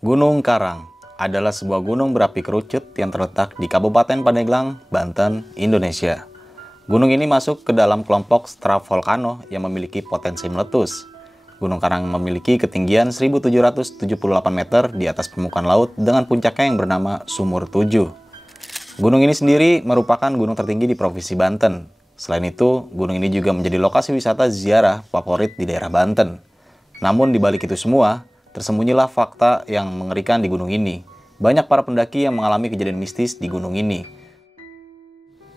Gunung Karang adalah sebuah gunung berapi kerucut yang terletak di Kabupaten Pandeglang, Banten, Indonesia. Gunung ini masuk ke dalam kelompok stratovolcano yang memiliki potensi meletus. Gunung Karang memiliki ketinggian 1778 meter di atas permukaan laut dengan puncaknya yang bernama Sumur 7. Gunung ini sendiri merupakan gunung tertinggi di Provinsi Banten. Selain itu, gunung ini juga menjadi lokasi wisata ziarah favorit di daerah Banten. Namun di balik itu semua, tersembunyilah fakta yang mengerikan di gunung ini. Banyak para pendaki yang mengalami kejadian mistis di gunung ini.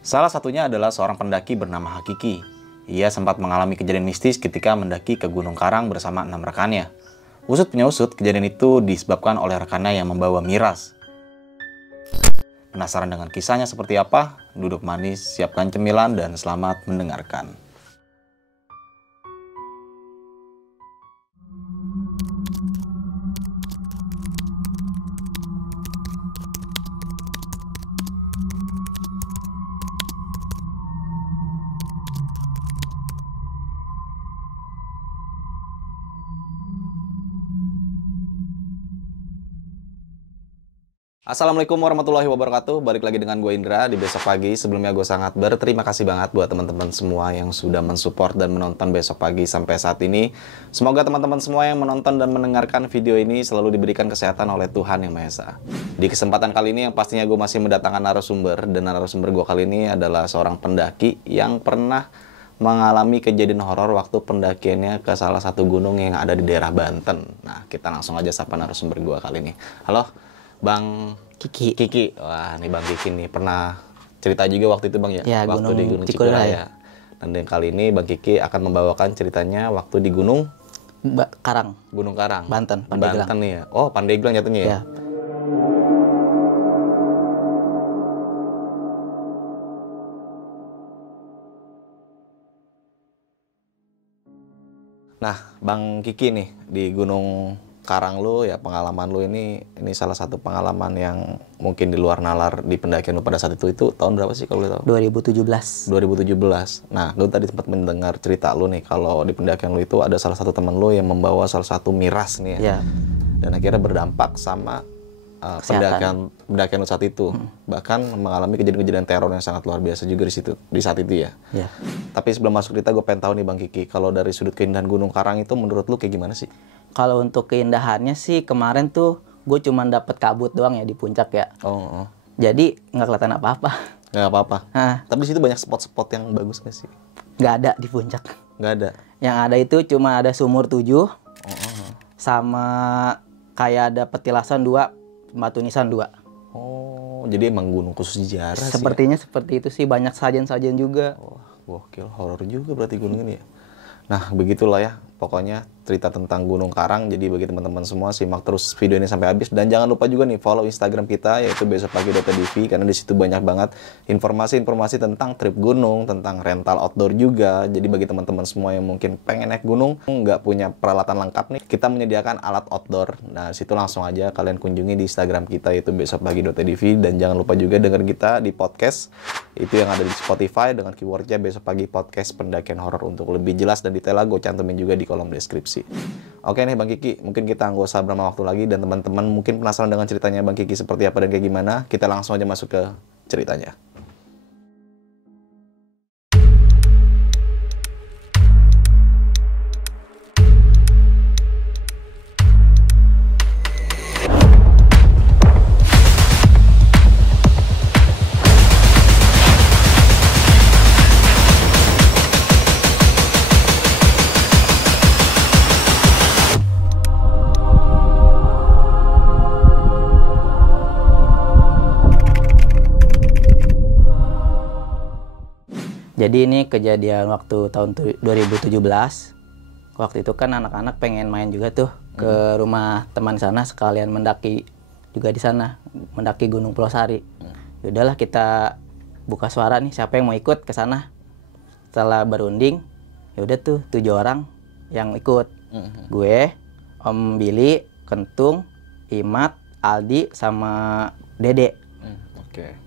Salah satunya adalah seorang pendaki bernama Hakiki. Ia sempat mengalami kejadian mistis ketika mendaki ke Gunung Karang bersama 6 rekannya. Usut punya usut, kejadian itu disebabkan oleh rekannya yang membawa miras. Penasaran dengan kisahnya seperti apa? Duduk manis, siapkan cemilan, dan selamat mendengarkan. Assalamualaikum warahmatullahi wabarakatuh. Balik lagi dengan gue Indra di Besok Pagi. Sebelumnya gue sangat berterima kasih banget buat teman-teman semua yang sudah mensupport dan menonton Besok Pagi sampai saat ini. Semoga teman-teman semua yang menonton dan mendengarkan video ini selalu diberikan kesehatan oleh Tuhan Yang Maha Esa. Di kesempatan kali ini yang pastinya gue masih mendatangkan narasumber, dan narasumber gue kali ini adalah seorang pendaki yang pernah mengalami kejadian horor waktu pendakiannya ke salah satu gunung yang ada di daerah Banten. Nah, kita langsung aja sapa narasumber gue kali ini. Halo, Bang Kiki. Wah, nih Bang Kiki nih pernah cerita juga waktu itu Bang ya? Ya, Waktu di Gunung Cikuray Cikuray ya. Dan kali ini Bang Kiki akan membawakan ceritanya waktu di Gunung Karang. Gunung Karang. Banten, Pandeglang. Banten nih ya. Oh, Pandeglang jatuhnya ya. Ya. Nah, Bang Kiki nih di Gunung Karang lu ya, pengalaman lu ini salah satu pengalaman yang mungkin di luar nalar di pendakian lu pada saat itu tahun berapa sih kalau lu tahu? 2017. 2017. Nah, lu tadi sempat mendengar cerita lu nih kalau di pendakian lu itu ada salah satu teman lu yang membawa salah satu miras nih ya. Ya. Dan akhirnya berdampak sama pendakian lu saat itu. Bahkan mengalami kejadian-kejadian teror yang sangat luar biasa juga di saat itu ya. Ya. Tapi sebelum masuk cerita, gue pengen tahu nih Bang Kiki, kalau dari sudut keindahan Gunung Karang itu menurut lu kayak gimana sih? Kalau untuk keindahannya sih kemarin tuh gue cuma dapet kabut doang ya di puncak ya. Oh. Jadi nggak kelihatan apa-apa. Nggak apa-apa. Nah, Tapi di situ banyak spot-spot yang bagus nggak sih? nggak ada di puncak. Nggak ada. Yang ada itu cuma ada Sumur 7 sama kayak ada petilasan 2, batu nisan 2. Oh, jadi emang gunung khusus sejarah sih. Sepertinya seperti itu sih, banyak sajian-sajian juga. Wah, gokil, horor juga berarti gunung ini ya. Nah, begitulah ya. Pokoknya cerita tentang Gunung Karang. Jadi bagi teman-teman semua simak terus video ini sampai habis, dan jangan lupa juga nih follow Instagram kita yaitu besokpagi.tv, karena di situ banyak banget informasi-informasi tentang trip gunung, tentang rental outdoor juga. Jadi bagi teman-teman semua yang mungkin pengen naik gunung nggak punya peralatan lengkap nih, kita menyediakan alat outdoor. Nah, situ langsung aja kalian kunjungi di Instagram kita yaitu besokpagi.tv, dan jangan lupa juga denger kita di podcast itu yang ada di Spotify dengan keywordnya Besok Pagi Podcast Pendakian Horor. Untuk lebih jelas dan detail gue cantumin juga di kolom deskripsi. Oke nih Bang Kiki, mungkin kita nggak usah berlama waktu lagi, dan teman-teman mungkin penasaran dengan ceritanya Bang Kiki seperti apa dan kayak gimana, kita langsung aja masuk ke ceritanya. Jadi ini kejadian waktu tahun 2017. Waktu itu kan anak-anak pengen main juga tuh ke rumah teman sana, sekalian mendaki juga di sana, mendaki Gunung Pulau Sari. Yaudahlah kita buka suara nih, siapa yang mau ikut ke sana. Setelah berunding, yaudah tuh 7 orang yang ikut. Gue, Om Billy, Kentung, Imat, Aldi, sama Dede. Oke.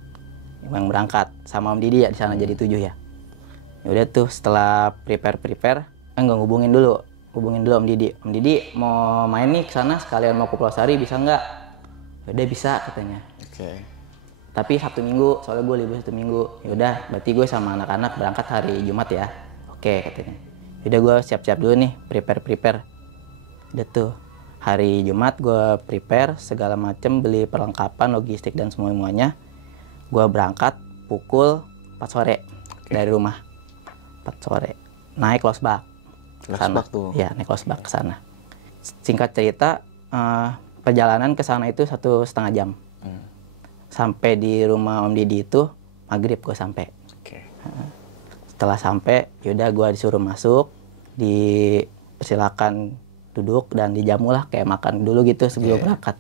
Yang berangkat sama Om Didi ya di sana, jadi 7 ya. Yaudah tuh setelah prepare nggak ngubungin dulu hubungin dulu Om Didi. Om Didi mau main nih ke sana sekalian mau ke Pulau Sari bisa nggak? Udah bisa katanya. Oke. Tapi Sabtu Minggu, soalnya gue libur Sabtu Minggu. Yaudah, berarti gue sama anak-anak berangkat hari Jumat ya. Oke katanya. Yaudah gue siap-siap dulu nih, prepare. Udah tuh, hari Jumat gue prepare segala macem, beli perlengkapan, logistik dan semuanya. Gue berangkat pukul 4 sore dari rumah. 4 sore. Naik Losbak. Losbak tuh? Iya, naik Losbak ke sana. Singkat cerita, perjalanan ke sana itu 1,5 jam. Sampai di rumah Om Didi itu maghrib gue sampai. Setelah sampai, yaudah gue disuruh masuk, dipersilakan duduk dan dijamu lah kayak makan dulu gitu sebelum berangkat.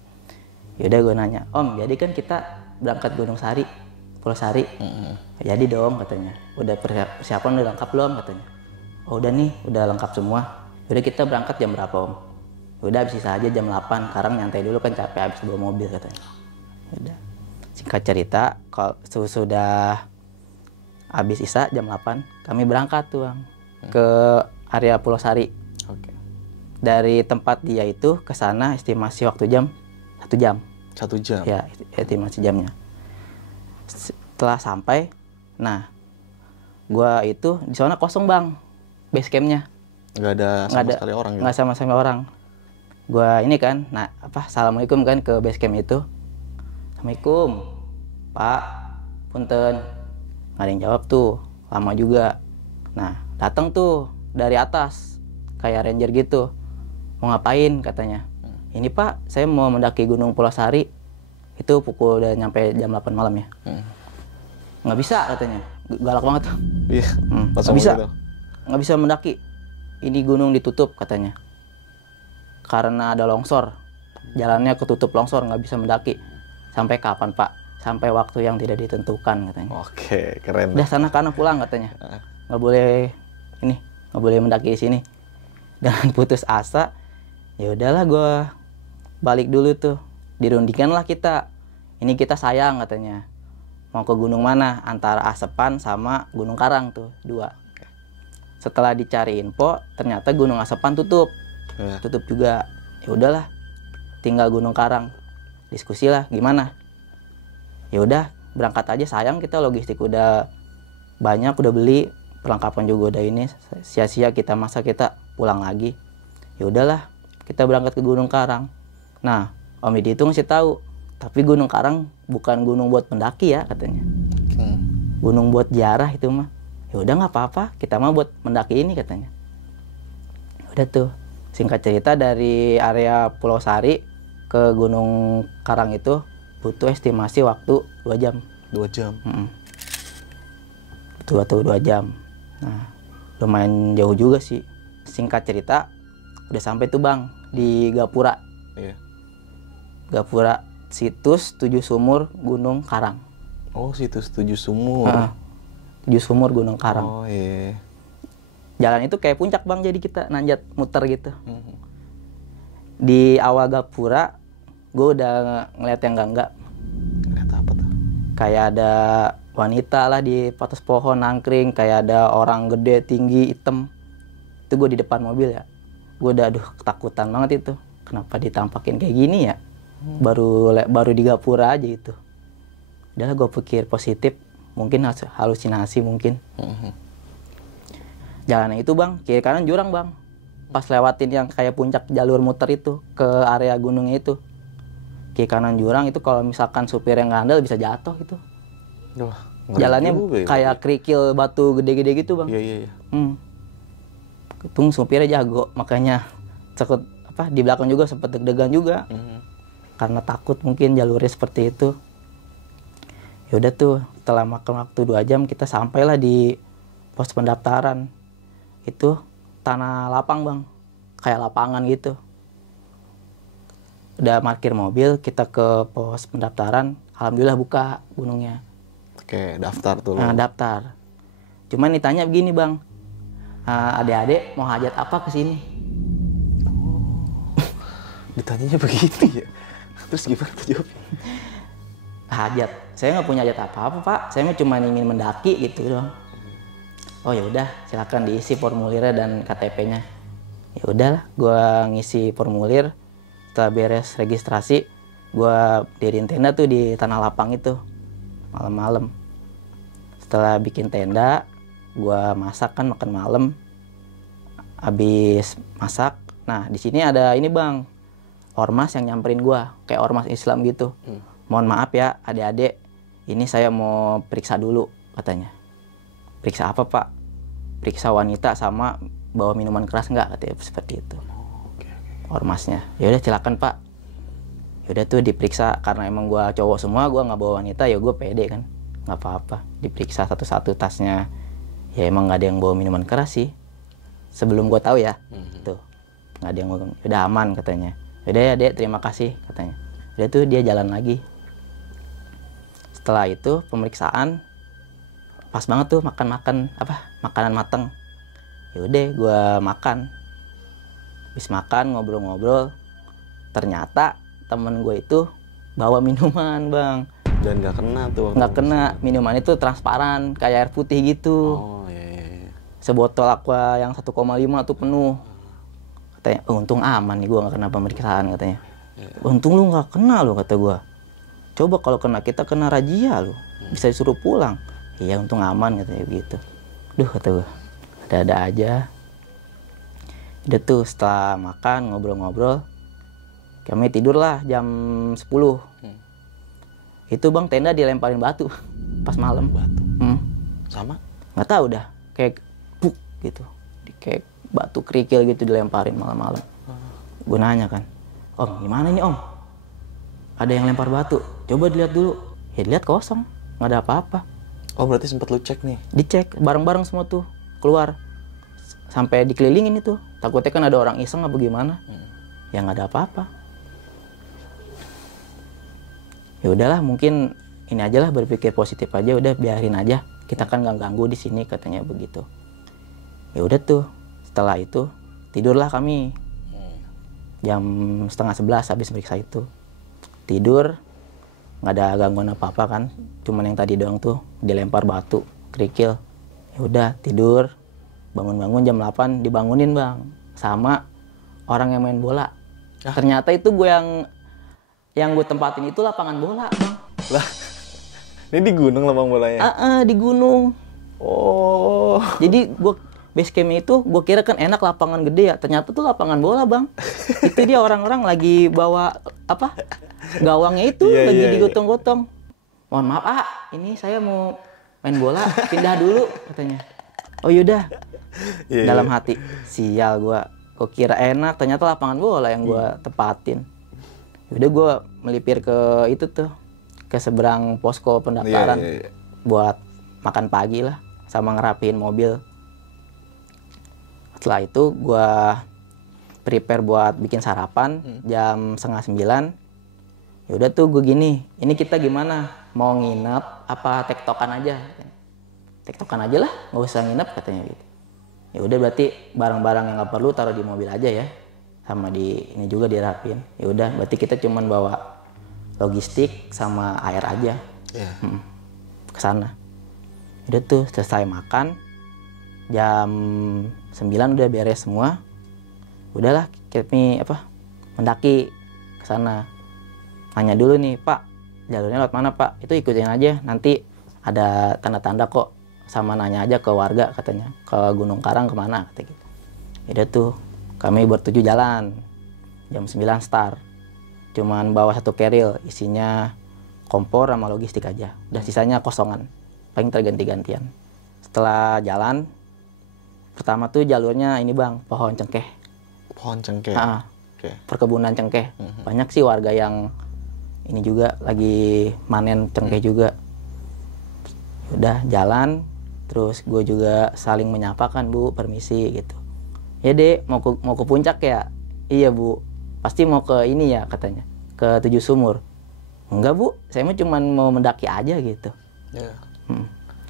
Yaudah gue nanya, Om, jadi kan kita berangkat Gunung Sari, Pulau Sari. Jadi dong katanya. Udah persiapan udah lengkap belum katanya. Oh udah nih, udah lengkap semua. Udah kita berangkat jam berapa Om? Udah habis sisa aja jam 8, sekarang nyantai dulu kan capek habis bawa mobil katanya. Udah. Singkat cerita, kalau sudah habis isa jam 8, kami berangkat tuh Bang, ke area Pulau Sari. Dari tempat dia itu ke sana estimasi waktu jam 1 jam. 1 jam? Ya, estimasi jamnya. Setelah sampai, nah, gua itu di sana kosong Bang, base campnya. Nggak ada sama sekali orang gitu? Nggak sama orang. Gua ini kan, nah assalamualaikum kan ke base camp itu. Assalamualaikum, Pak, punten. Nggak ada yang jawab tuh, lama juga. Nah, datang tuh dari atas, kayak ranger gitu. Mau ngapain katanya. Ini Pak, saya mau mendaki Gunung Pulau Sari. Itu pukul udah nyampe jam 8 malam ya. Nggak bisa katanya, galak banget tuh. Iya, nggak bisa. Gitu. Nggak bisa mendaki. Ini gunung ditutup katanya. Karena ada longsor. Jalannya ketutup longsor, nggak bisa mendaki. Sampai kapan Pak? Sampai waktu yang tidak ditentukan katanya. Oke, keren. Udah sana karena pulang katanya. Nggak boleh ini, nggak boleh mendaki di sini. Dengan putus asa, ya udahlah gue balik dulu tuh. Dirundingkan lah kita. Ini kita sayang katanya. Mau ke gunung mana? Antara Asepan sama Gunung Karang tuh, 2. Setelah dicari info, ternyata Gunung Asepan tutup. Tutup juga. Ya udahlah, tinggal Gunung Karang. Diskusi lah, gimana? Ya udah, berangkat aja, sayang kita logistik udah banyak, udah beli, perlengkapan juga udah ini, sia-sia kita masa kita pulang lagi. Ya udahlah, kita berangkat ke Gunung Karang. Nah, Om Didi itu ngasih tahu, tapi Gunung Karang bukan gunung buat pendaki ya katanya. Gunung buat ziarah itu mah. Ya udah nggak apa-apa, kita mah buat mendaki ini katanya. Udah tuh, singkat cerita dari area Pulau Sari ke Gunung Karang itu butuh estimasi waktu 2 jam. 2 jam? Butuh waktu 2 jam. Nah, lumayan jauh juga sih. Singkat cerita, udah sampai tuh Bang, di Gapura. Gapura, situs 7 sumur Gunung Karang. Oh, situs 7 sumur. 7 sumur Gunung Karang. Oh iya. Jalan itu kayak puncak Bang, jadi kita nanjat muter gitu. Di awal Gapura, gue udah ngeliat yang enggak. Ngeliat apa tuh? Kayak ada wanita lah di atas pohon nangkring, kayak ada orang gede, tinggi, hitam. Itu gue di depan mobil ya. Gue udah ketakutan banget itu. Kenapa ditampakin kayak gini ya? Baru di Gapura aja itu. Udah gue pikir positif, mungkin halusinasi mungkin. Jalannya itu Bang, kiri kanan jurang Bang. Pas lewatin yang kayak puncak jalur muter itu ke area gunungnya itu. Kiri kanan jurang itu kalau misalkan supir yang nggak andal bisa jatuh itu. Jalannya kayak kerikil batu gede-gede gitu Bang. Iya. Tung supirnya jago, makanya di belakang juga sempet deg-degan juga. Karena takut mungkin jalurnya seperti itu. Ya udah tuh, setelah makan waktu 2 jam kita sampailah di pos pendaftaran. Itu tanah lapang Bang, kayak lapangan gitu. Udah parkir mobil, kita ke pos pendaftaran. Alhamdulillah buka gunungnya. Oke, daftar tuh. Nah, daftar. Cuman ditanya begini Bang, adik-adik mau hajat apa ke sini? Ditanyanya begitu ya? Terus gimana tuh jawabnya? Hajat, saya nggak punya hajat apa-apa Pak, saya cuma ingin mendaki gitu doang. Oh ya udah, silakan diisi formulirnya dan KTP-nya. Ya udahlah, gue ngisi formulir. Setelah beres registrasi, gue diriin tenda tuh di tanah lapang itu malam-malam. Setelah bikin tenda, gue masak kan, makan malam. Habis masak, nah di sini ada ini bang, ormas yang nyamperin gue, kayak ormas Islam gitu. Mohon maaf ya adik-adik, ini saya mau periksa dulu katanya. Periksa apa pak? Periksa wanita sama bawa minuman keras nggak, katanya seperti itu. Ormasnya, ya udah silakan pak. Ya udah tuh diperiksa, karena emang gue cowok semua, gue nggak bawa wanita, ya gue pede kan, nggak apa-apa. Diperiksa satu-satu tasnya, ya emang nggak ada yang bawa minuman keras sih. Sebelum gue tahu ya, tuh nggak ada yang bawa, udah aman katanya. Udah ya dek, terima kasih katanya. Udah tuh dia jalan lagi. Setelah itu pemeriksaan, pas banget tuh makan makanan mateng. Ya udah gue makan. Habis makan ngobrol-ngobrol, ternyata temen gue itu bawa minuman bang. Dan nggak kena tuh? Nggak kena, minuman itu transparan kayak air putih gitu. Oh iya. Sebotol aqua yang 1,5 tuh penuh. Katanya, untung aman nih gue nggak kena pemeriksaan katanya. Untung lu nggak kena lu, kata gue. Coba kalau kena, kita kena razia lu, bisa disuruh pulang. Iya untung aman katanya gitu. Duh kata gue, ada-ada aja. Udah tuh setelah makan ngobrol-ngobrol, kami tidurlah jam 10. Itu bang tenda dilemparin batu pas malam. Batu? Sama? Nggak tahu dah, kayak buk gitu, kayak batu kerikil gitu dilemparin malam-malam. Gue nanya kan, om gimana nih om? Ada yang lempar batu, coba dilihat dulu. Ya dilihat kosong, nggak ada apa-apa. Oh berarti sempat lu cek nih? Dicek bareng-bareng semua tuh keluar, sampai dikelilingin itu. Takutnya kan ada orang iseng apa gimana. Ya nggak ada apa-apa. Ya udahlah, mungkin ini aja lah, berpikir positif aja, udah biarin aja. Kita kan nggak ganggu di sini, katanya begitu. Ya udah tuh, setelah itu tidurlah kami. Jam 10:30 habis meriksa itu. Tidur, nggak ada gangguan apa-apa kan. Cuman yang tadi doang tuh dilempar batu, kerikil. Ya udah tidur, bangun-bangun jam 8 dibangunin bang sama orang yang main bola. Ternyata itu gue yang gue tempatin itu lapangan bola bang. Lah, ini di gunung lapang bolanya? Di gunung. Oh. Jadi gue base camp itu gue kira kan enak lapangan gede ya, ternyata tuh lapangan bola bang. Itu dia orang-orang lagi bawa gawangnya itu lagi digotong-gotong. Mohon maaf ini saya mau main bola, pindah dulu katanya. Oh yaudah. Dalam hati, sial gue kira enak, ternyata lapangan bola yang gue tempatin. Udah gue melipir ke itu tuh, ke seberang posko pendaftaran. Buat makan pagi lah, sama ngerapiin mobil. Setelah itu gue prepare buat bikin sarapan jam 8:30. Ya udah tuh gue gini, ini kita gimana? Mau nginep apa tektokan aja? Tektokan aja lah, nggak usah nginep katanya gitu. Ya udah berarti barang-barang yang nggak perlu taruh di mobil aja ya, sama di ini juga dirapin. Ya udah berarti kita cuman bawa logistik sama air aja ke sana. Udah tuh selesai makan jam 9 udah beres semua. Udahlah kami mendaki ke sana. Nanya dulu nih Pak, jalurnya lewat mana Pak? Itu ikutin aja, nanti ada tanda-tanda kok. Sama nanya aja ke warga katanya, ke Gunung Karang kemana kata gitu. Udah tuh kami bertujuh jalan, jam 9 start. Cuman bawa satu keril, isinya kompor sama logistik aja. Udah sisanya kosongan, paling terganti-gantian. Setelah jalan, pertama tuh jalurnya ini bang, pohon cengkeh. Pohon cengkeh? Perkebunan cengkeh. Banyak sih warga yang ini juga lagi manen cengkeh juga. Udah jalan, terus gue juga saling menyapa kan bu, permisi gitu. Ya dek, mau ke puncak ya? Iya bu, pasti mau ke ini ya katanya, ke 7 sumur. Enggak bu, saya mah cuma mau mendaki aja gitu.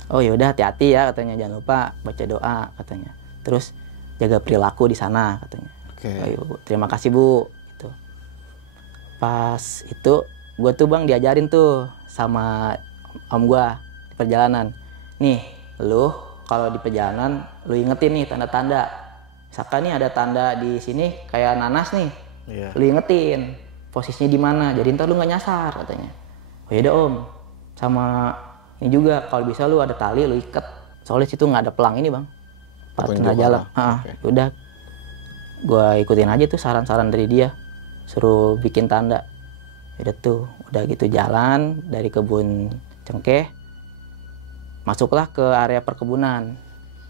Oh yaudah hati-hati ya katanya, jangan lupa baca doa katanya. Terus jaga perilaku di sana katanya. Oh, iya, bu. Terima kasih bu. Gitu. Pas itu gue tuh bang diajarin tuh sama om gue di perjalanan. Nih lu kalau di perjalanan lu ingetin nih tanda-tanda. Misalkan nih ada tanda di sini kayak nanas nih. Iya. Lu ingetin posisinya di mana. Jadi ntar lu nggak nyasar katanya. Oh ya om. Sama ini juga kalau bisa lu ada tali lu ikat. Soalnya situ nggak ada pelang ini bang. Tengah jalan. Udah. Gua ikutin aja tuh saran-saran dari dia. Suruh bikin tanda. Udah tuh. Udah gitu jalan dari kebun cengkeh. Masuklah ke area perkebunan.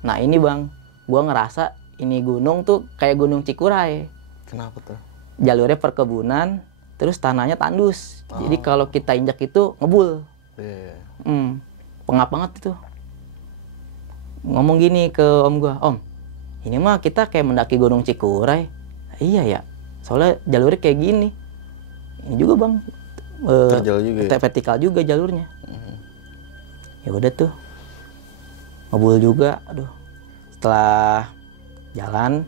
Nah ini bang. Gua ngerasa ini gunung tuh kayak gunung Cikuray. Kenapa tuh? Jalurnya perkebunan, terus tanahnya tandus. Jadi kalau kita injak itu ngebul. Iya. Pengap banget itu. Ngomong gini ke om gua, om, ini mah kita kayak mendaki gunung Cikuray. Iya ya, soalnya jalurnya kayak gini. Ini juga bang, Terjal juga ya? vertikal juga jalurnya. Ya udah tuh, ngebul juga. Aduh, setelah jalan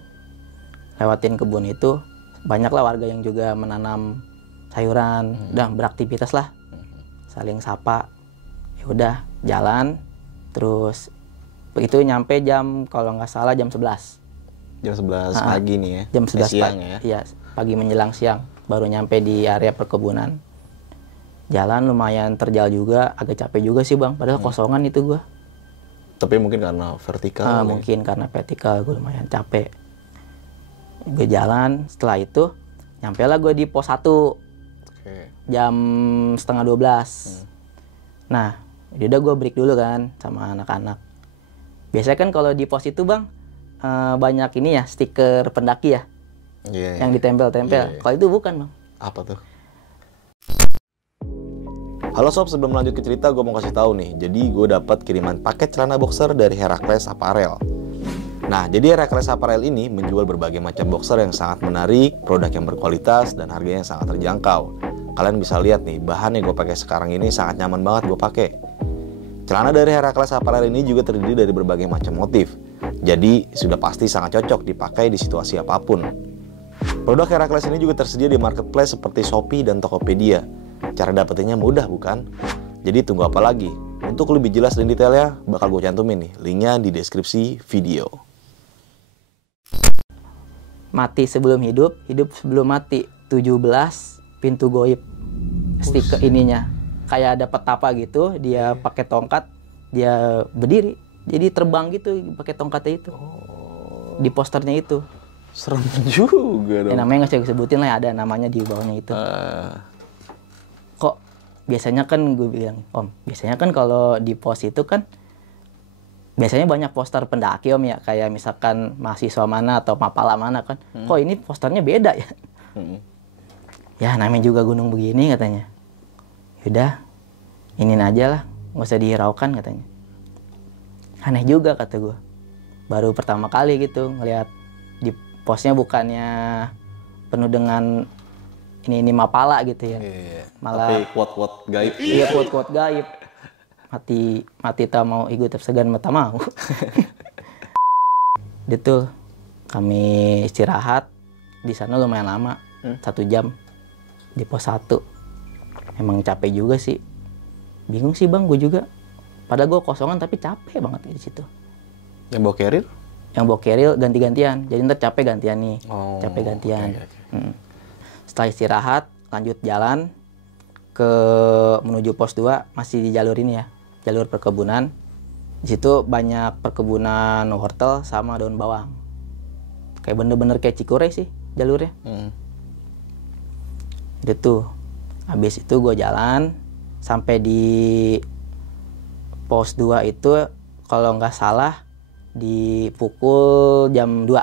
lewatin kebun itu banyaklah warga yang juga menanam sayuran, udah beraktivitas lah, saling sapa. Ya udah jalan terus begitu nyampe jam kalau nggak salah jam 11. Jam 11 pagi nih ya. Jam 11 siang pagi. ya. Iya, pagi menjelang siang baru nyampe di area perkebunan. Jalan lumayan terjal juga, agak capek juga sih bang, padahal kosongan itu gua. Tapi mungkin karena vertikal. Mungkin karena vertikal gue lumayan capek. Gue jalan, setelah itu nyampe lah gue di pos 1 jam setengah 12. Nah, udah gue break dulu kan sama anak-anak. Biasanya kan kalau di pos itu bang banyak ini ya stiker pendaki ya, yang ditempel-tempel. Kalau itu bukan bang. Apa tuh? Halo sob, sebelum lanjut ke cerita gue mau kasih tahu nih. Jadi gue dapat kiriman paket celana boxer dari Heracles Apparel. Nah, jadi Heracles Apparel ini menjual berbagai macam boxer yang sangat menarik, produk yang berkualitas dan harganya yang sangat terjangkau. Kalian bisa lihat nih, bahan yang gue pakai sekarang ini sangat nyaman banget gue pakai. Celana dari Heracles Apparel ini juga terdiri dari berbagai macam motif. Jadi sudah pasti sangat cocok dipakai di situasi apapun. Produk Heracles ini juga tersedia di marketplace seperti Shopee dan Tokopedia. Cara dapetinnya mudah bukan? Jadi tunggu apa lagi? Untuk lebih jelas dan detailnya bakal gue cantumin nih linknya di deskripsi video. Mati sebelum hidup, hidup sebelum mati. 17 pintu goib. Stiker ininya. Kayak ada petapa gitu, dia pakai tongkat, dia berdiri. Jadi terbang gitu pakai tongkatnya itu. Di posternya itu. Serem juga dong. Namanya nggak saya sebutin lah, ada namanya di bawahnya itu. Kok biasanya kan gue bilang, om, biasanya kan kalau di pos itu kan biasanya banyak poster pendaki om ya, kayak misalkan mahasiswa mana atau mapala mana kan. Kok ini posternya beda ya? Ya namanya juga gunung begini katanya. Yaudah, iniin aja lah, nggak usah dihiraukan katanya. Aneh juga kata gue. Baru pertama kali gitu ngelihat di posnya bukannya penuh dengan ini mapala gitu ya. Malah tapi quote-quote gaib. Iya, quote-quote gaib. Mati tak mau ikut segan mata mau. Itu kami istirahat di sana lumayan lama, 1 jam di pos 1. Emang capek juga sih. Bingung sih bang, gue juga. Padahal gue kosongan tapi capek banget di situ. Yang bawa carrier? Yang bawa carrier ganti-gantian. Jadi ntar capek gantian nih. Capek gantian. Setelah istirahat, lanjut jalan ke menuju pos 2, masih di jalur ini ya, jalur perkebunan. Di situ banyak perkebunan wortel sama daun bawang. Kayak bener-bener kayak Cikuray sih jalurnya. Itu habis itu gue jalan sampai di pos 2 itu kalau nggak salah di pukul jam 2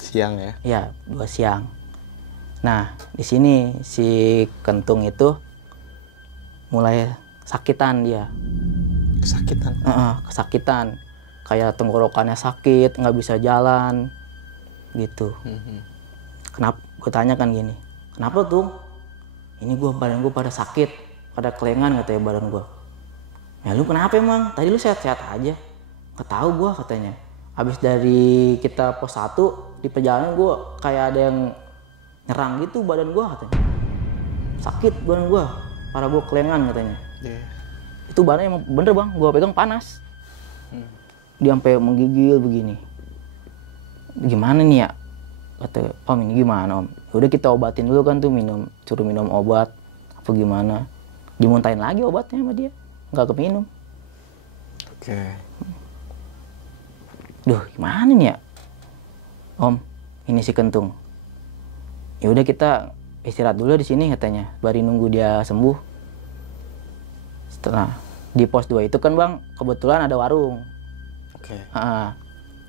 siang ya. Ya, 2 siang. Nah, di sini si kentung itu mulai sakitan dia. Kesakitan? Kesakitan. Kayak tenggorokannya sakit, nggak bisa jalan, gitu. Kenapa? Gue tanya kan gini, kenapa tuh? Ini badan gue pada sakit, pada kelengan katanya badan gue. Ya lu kenapa emang? Tadi lu sehat-sehat aja. Nggak tahu gue katanya. Habis dari kita pos 1, di perjalanan gue kayak ada yang nyerang gitu badan gua katanya. Sakit badan gua, parah gua kelengan katanya. Itu badannya emang bener bang, gua pegang panas. Dia sampai menggigil begini. gimana nih ya, kata om ini gimana om, udah kita obatin dulu kan tuh, suruh minum obat apa gimana, dimuntahin lagi obatnya sama dia, nggak keminum. Oke. Duh gimana nih ya om, ini si Kentung, ya udah kita istirahat dulu di sini katanya, bari nunggu dia sembuh. Setelah di pos 2 itu kan bang, kebetulan ada warung. Oke.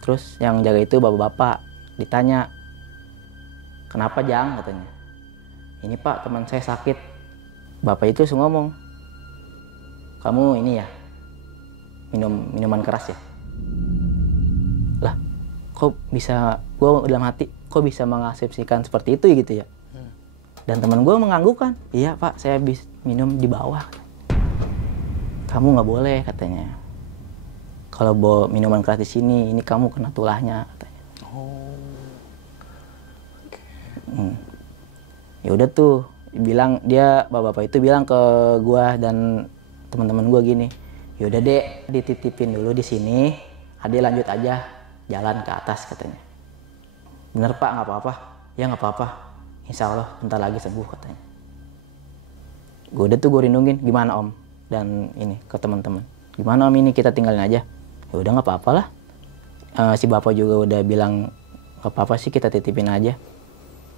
Terus yang jaga itu bapak-bapak, ditanya kenapa Jang, katanya, ini pak teman saya sakit. Bapak itu langsung ngomong, kamu ini ya minum minuman keras ya. Lah kok bisa, gue dalam hati kok bisa mengasumsikan seperti itu gitu ya. Dan teman gue menganggukkan, iya pak saya habis minum di bawah. Kamu nggak boleh katanya, kalau bawa minuman keras di sini, ini kamu kena tulahnya katanya. Ya udah tuh, bilang dia bapak-bapak itu bilang ke gua dan teman-teman gua gini, ya udah dek dititipin dulu di sini, Ade lanjut aja jalan ke atas katanya. Bener pak, nggak apa-apa. Ya nggak apa-apa, insya Allah bentar lagi sembuh katanya. Gue udah tuh gue rindungin, gimana om, dan ini ke teman-teman, gimana om ini kita tinggalin aja. Ya udah nggak apa-apa lah. Si bapak juga udah bilang nggak apa-apa sih kita titipin aja.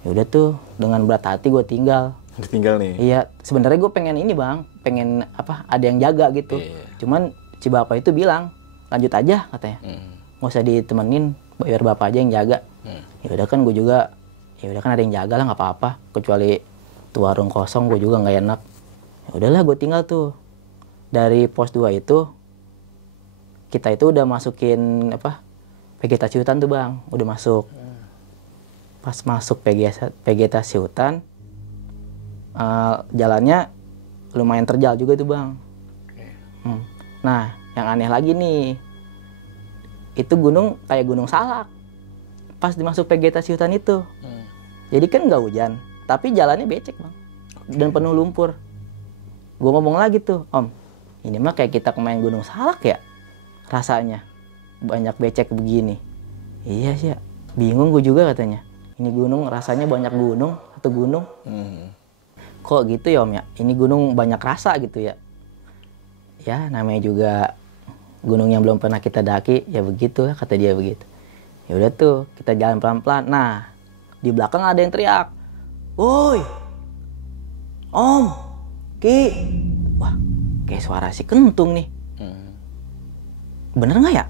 Ya udah tuh dengan berat hati gue tinggal. Ditinggal nih. Iya, sebenarnya gue pengen ini bang, pengen apa, ada yang jaga gitu. Cuman si bapak itu bilang lanjut aja katanya, nggak usah ditemenin, biar bapak aja yang jaga. Ya udah kan gue juga, ya udah kan ada yang jaga lah, nggak apa-apa, kecuali tuh warung kosong gue juga nggak enak. Ya udahlah gue tinggal tuh. Dari pos 2 itu kita itu udah masukin apa, vegetasi hutan tuh bang, udah masuk. Pas masuk vegetasi hutan, jalannya lumayan terjal juga tuh bang. Nah yang aneh lagi nih, itu gunung kayak gunung salak pas dimasuk vegetasi hutan itu. Jadi kan nggak hujan, tapi jalannya becek bang, dan penuh lumpur. Gue ngomong lagi tuh, om ini mah kayak kita main gunung salak ya rasanya, banyak becek begini. Iya sih, bingung gue juga katanya, ini gunung rasanya banyak gunung atau gunung. Kok gitu ya om ya, ini gunung banyak rasa gitu ya. Ya namanya juga gunung yang belum pernah kita daki, ya begitulah kata dia begitu. Ya udah tuh kita jalan pelan-pelan. Nah di belakang ada yang teriak, woi om Ki. Wah kayak suara si Kentung nih. Bener nggak ya,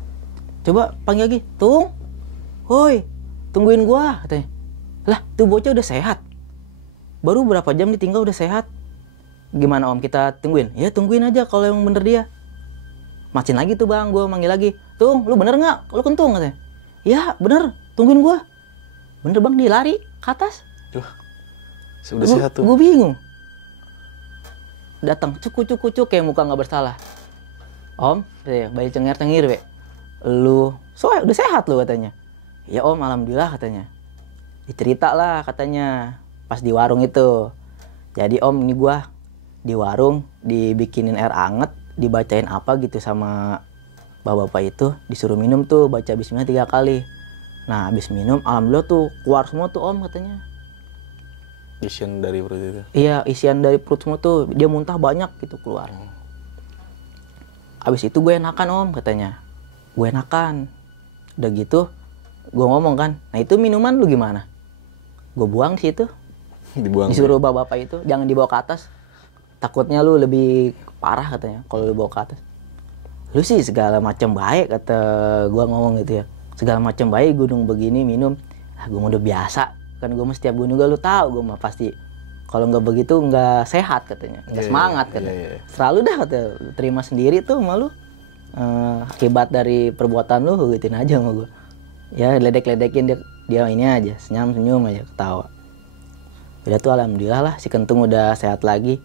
coba panggil lagi, Tung, woi tungguin gua katanya. Lah tuh bocah udah sehat, baru berapa jam ditinggal udah sehat. Gimana om kita tungguin? Ya tungguin aja kalau emang bener dia. Macin lagi tuh bang, gue manggil lagi, Tung lu bener nggak, lu Kentung katanya. Ya bener, tungguin gue. Bener bang, dia lari ke atas. Sudah sehat tuh. Gue bingung. Datang cukup kayak muka nggak bersalah. Om, bayi cengir we, lu udah sehat lu katanya. Ya om alhamdulillah katanya. Dicerita lah katanya pas di warung itu. Jadi om ini gue di warung dibikinin air anget, dibacain apa gitu sama bapak-bapak itu, disuruh minum tuh, baca bismillah 3 kali. Nah habis minum alhamdulillah tuh keluar semua tuh om katanya. Isian dari perut itu? Iya isian dari perut semua tuh, dia muntah banyak gitu keluar. Habis itu gue enakan om katanya, gue enakan. Udah gitu gue ngomong kan, nah itu minuman lu gimana? Gue buang di situ. Dibuang. Disuruh bapak-bapak itu jangan dibawa ke atas, takutnya lu lebih parah katanya kalau lu bawa ke atas. Lu sih segala macam baik kata gua ngomong gitu ya, segala macam baik gunung begini minum. Gua udah biasa kan, gua setiap gunung juga lu tahu gua mah pasti kalau nggak begitu nggak sehat katanya, nggak semangat katanya. Selalu dah kata, terima sendiri tuh malu akibat dari perbuatan lu, gituin aja sama gua. Ya ledek-ledekin dia ini aja, senyum aja, ketawa. Udah tuh alhamdulillah lah si Kentung udah sehat lagi.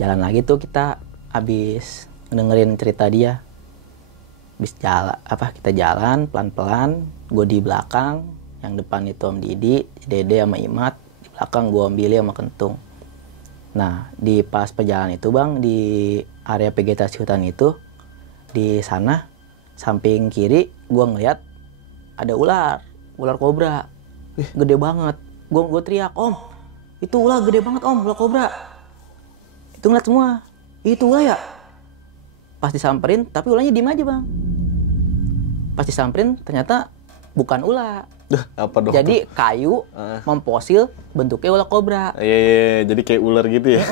Jalan lagi tuh kita habis dengerin cerita dia. Habis kita jalan pelan-pelan, gue di belakang, yang depan itu Om Didi, Dede sama Imat, di belakang gue Om Billy sama Kentung. Nah, di pas perjalanan itu Bang, di area vegetasi hutan itu, di sana samping kiri gue ngeliat ada ular kobra, gede banget. Gue teriak, "Om, itu ular gede banget Om, ular kobra." Itu ngeliat semua, itu ular ya? Pas disamperin, tapi ularnya diem aja bang. Pas disamperin, ternyata bukan ular. Apa dong? Jadi kayu memfosil bentuknya ular kobra. Iya, jadi kayak ular gitu ya.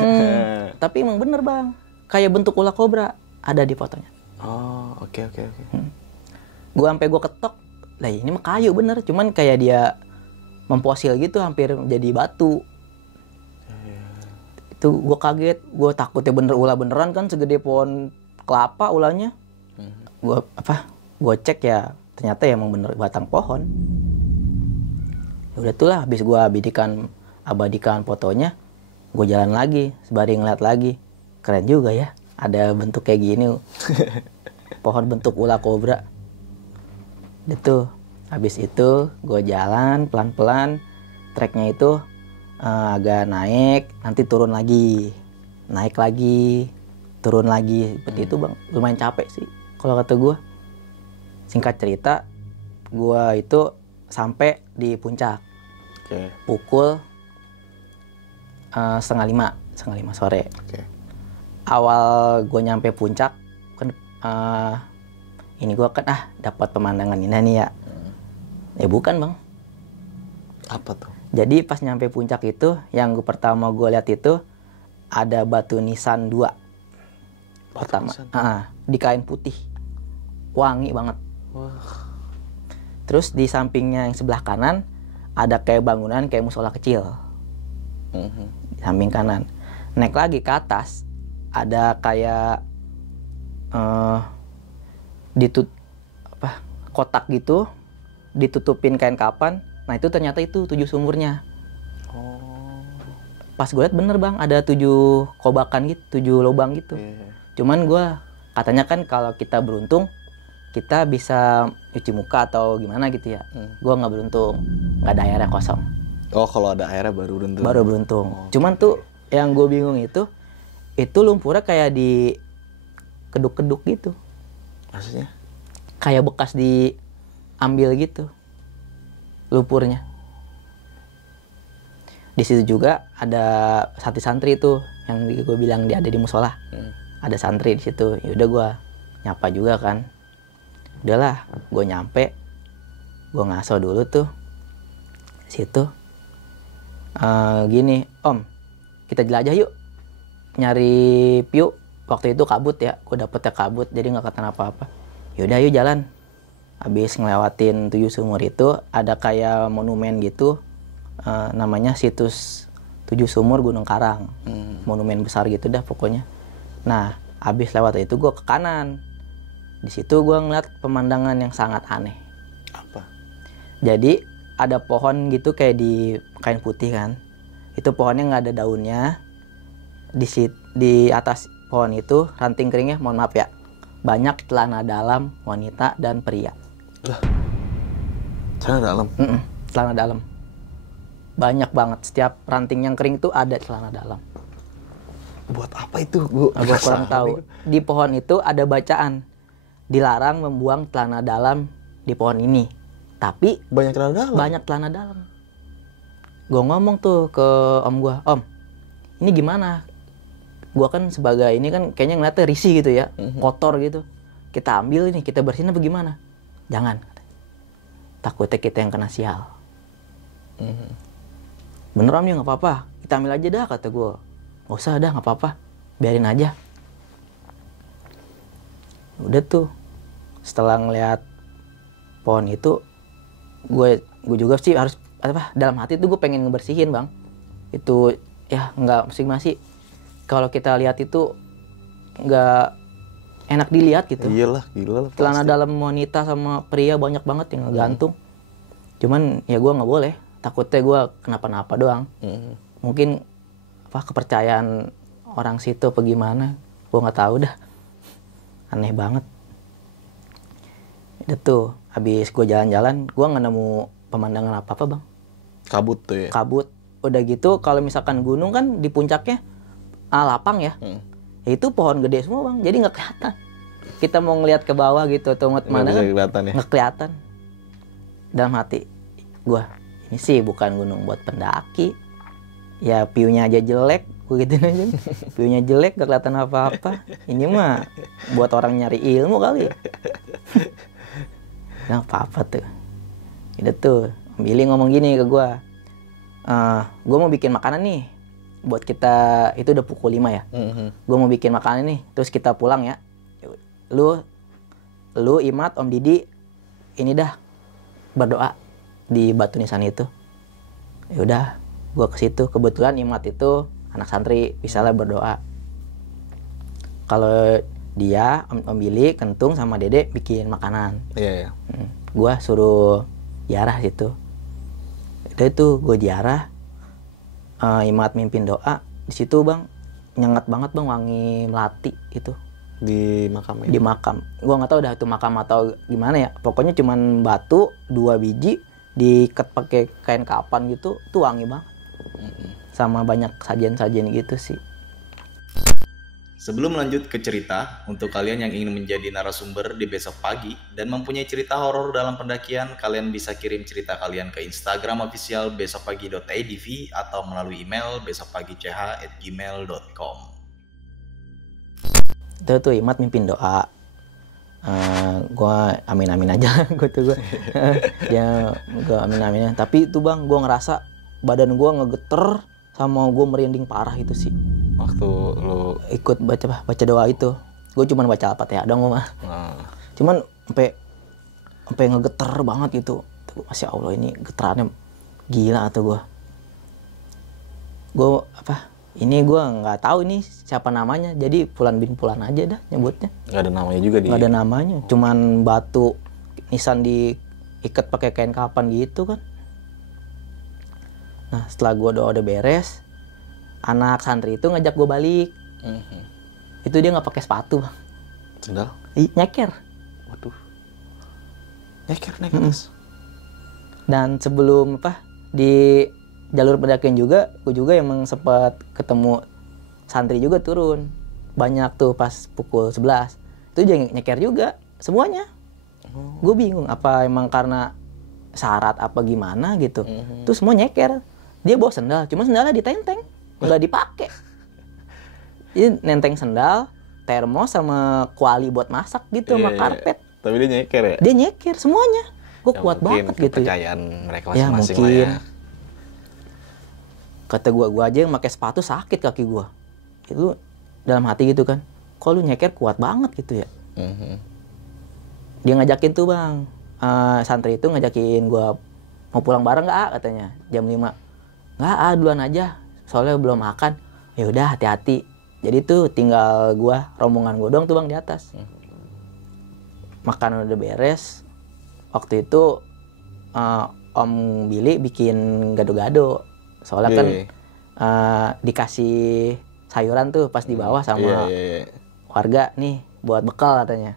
Tapi emang bener bang, kayak bentuk ular kobra ada di fotonya. Oh, oke. Gue ketok, lah ini mah kayu bener, cuman kayak dia memfosil gitu, hampir jadi batu. Itu gue kaget, gue takutnya ular beneran kan, segede pohon kelapa ularnya. Gue cek ya, ternyata ya emang bener batang pohon. Udah tuh lah, habis gue abadikan fotonya, gue jalan lagi, sembari ngeliat lagi. Keren juga ya, ada bentuk kayak gini. Pohon bentuk ular kobra. Itu habis itu gue jalan pelan-pelan, treknya itu agak naik, nanti turun lagi, naik lagi, turun lagi, seperti itu bang. Lumayan capek sih kalau kata gue. Singkat cerita, gue itu sampai di puncak pukul 4:30 sore. Awal gue nyampe puncak kan, ini gue kan dapat pemandangan indah nih ya. Ya bukan bang. Apa tuh? Jadi pas nyampe puncak itu, yang pertama gue lihat itu ada batu nisan 2. Pertama, di kain putih, wangi banget. Wah. Terus di sampingnya yang sebelah kanan ada kayak bangunan kayak musola kecil. Di samping kanan. Naik lagi ke atas ada kayak kotak gitu, ditutupin kain kapan. Nah itu ternyata itu 7 sumurnya. Pas gue liat bener bang, ada 7 kobakan gitu, 7 lubang gitu. Cuman gue katanya kan kalau kita beruntung kita bisa cuci muka atau gimana gitu ya. Gue nggak beruntung, nggak ada airnya, kosong. Oh, kalau ada airnya baru beruntung. Baru beruntung. Cuman tuh yang gue bingung itu lumpurnya kayak di keduk-keduk gitu. Maksudnya? Kayak bekas diambil gitu lumpurnya. Di situ juga ada santri itu yang gue bilang dia ada di musola. Ada santri di situ. Ya udah gue nyapa juga kan. Udahlah, gue nyampe, gue ngaso dulu tuh situ. Gini, Om, kita jelajah yuk, nyari view. Waktu itu kabut ya, gue dapetnya kabut, jadi nggak kelihatan apa-apa. Yaudah yuk jalan. Habis ngelewatin 7 sumur itu, ada kayak monumen gitu, namanya situs 7 sumur Gunung Karang. Monumen besar gitu dah pokoknya. Nah, habis lewat itu gue ke kanan. Di situ gue ngeliat pemandangan yang sangat aneh. Apa? Jadi ada pohon gitu kayak di kain putih kan. Itu pohonnya nggak ada daunnya. Di atas pohon itu ranting keringnya, mohon maaf ya, banyak celana dalam wanita dan pria. Lah, celana dalam? Celana dalam. Banyak banget. Setiap ranting yang kering tuh ada celana dalam. Buat apa itu? Gue kurang tahu. Di pohon itu ada bacaan, dilarang membuang celana dalam di pohon ini. Tapi banyak celana dalam? Banyak celana dalam. Gue ngomong tuh ke om gue, Om, ini gimana? Gue kan sebagai ini kan kayaknya ngeliatnya risih gitu ya, kotor gitu. Kita ambil ini, kita bersihin apa gimana? Jangan. Takutnya kita yang kena sial. Bener Om, ya nggak apa-apa. Kita ambil aja dah, kata gue. Nggak usah dah, nggak apa-apa. Biarin aja. Udah tuh, setelah ngeliat pohon itu, gue juga sih harus dalam hati tuh gue pengen ngebersihin bang. Itu ya nggak masing-masing. Kalau kita lihat itu nggak enak dilihat gitu. Iyalah, gila lah. Celana dalam wanita sama pria banyak banget yang ngegantung. Cuman ya gue nggak boleh. Takutnya gue kenapa-napa doang. Mungkin kepercayaan orang situ apa gimana, gue nggak tahu dah. Aneh banget. Udah tuh, habis gue jalan-jalan, gue nggak nemu pemandangan apa-apa bang. Kabut tuh ya? Kabut. Udah gitu, kalau misalkan gunung kan di puncaknya lapang ya. Ya itu pohon gede semua bang, jadi nggak kelihatan. Kita mau ngeliat ke bawah gitu atau ngeliat mana kan, nggak kelihatan. dalam hati gue, ini sih bukan gunung buat pendaki. Ya view-nya aja jelek, gue gituin aja. View-nya jelek, gak kelihatan apa-apa. Ini mah buat orang nyari ilmu kali. Nah, apa-apa tuh. Itu tuh, Billy ngomong gini ke gue. Gue mau bikin makanan nih. Buat kita, itu udah pukul 5 ya. Gue mau bikin makanan nih, terus kita pulang ya. Lu Imat, Om Didi, ini dah berdoa di batu nisan itu. Ya udah, gue ke situ. Kebetulan Imat itu anak santri, bisa lah berdoa. Kalau dia, Om Billy, Kentung sama Dede bikin makanan. Iya. Gue suruh ziarah situ. Itu gue ziarah. Imat mimpin doa. Di situ bang, nyengat banget bang, wangi melati itu. Di makam ya? Di makam. Gua nggak tahu dah itu makam atau gimana ya. Pokoknya cuman batu 2 biji diikat pakai kain kapan gitu, tuh wangi banget. Sama banyak sajian-sajian gitu sih. Sebelum lanjut ke cerita, untuk kalian yang ingin menjadi narasumber di besok pagi dan mempunyai cerita horor dalam pendakian, kalian bisa kirim cerita kalian ke Instagram official besokpagi.idv atau melalui email besokpagi.ch@gmail.com. Itu tuh Imat mimpin doa. Gua amin-amin aja. Dia gua amin-amin. Tapi itu bang, gua ngerasa badan gua ngegeter sama gua merinding parah itu sih. Waktu lu Ikut baca doa itu, gue cuma baca Al-Fatihah dong mah. Cuman sampai ngegeter banget gitu. Masya Allah, ini getarannya gila atau gue ini gue nggak tahu ini siapa namanya, jadi Fulan bin Fulan aja dah nyebutnya. nggak ada namanya juga Nggak ada namanya, cuman batu nisan diikat pakai kain kapan gitu kan. Nah setelah gue doa udah beres, anak santri itu ngajak gue balik. Itu dia nggak pakai sepatu bang. Sendal? Nyeker. Waduh. Nyeker atas. Dan sebelum di jalur pendakian juga, gue juga emang sempat ketemu santri juga turun. Banyak tuh pas pukul 11. Itu juga nyeker juga semuanya. Gue bingung apa emang karena syarat apa gimana gitu. Tuh semua nyeker. Dia bawa sendal, cuma sendalnya ditenteng. Nggak dipakai. Ini nenteng sendal, termos sama kuali buat masak gitu, sama karpet. Tapi dia nyeker ya? Dia nyeker semuanya. Gue Ya kuat banget gitu. Kepercayaan mereka Ya masing-masing mungkin. lah ya. Kata gue aja yang pakai sepatu sakit kaki gue. Itu dalam hati gitu kan. Kok lu nyeker kuat banget gitu ya. Dia ngajakin tuh bang. Santri itu ngajakin gue mau pulang bareng nggak katanya jam 5. Nggak, duluan aja. Soalnya belum makan. Ya udah hati-hati. Jadi tuh tinggal gua, rombongan gua doang tuh bang di atas. Makanan udah beres. Waktu itu Om Billy bikin gado-gado. Soalnya kan dikasih sayuran tuh pas di bawah sama warga nih buat bekal katanya.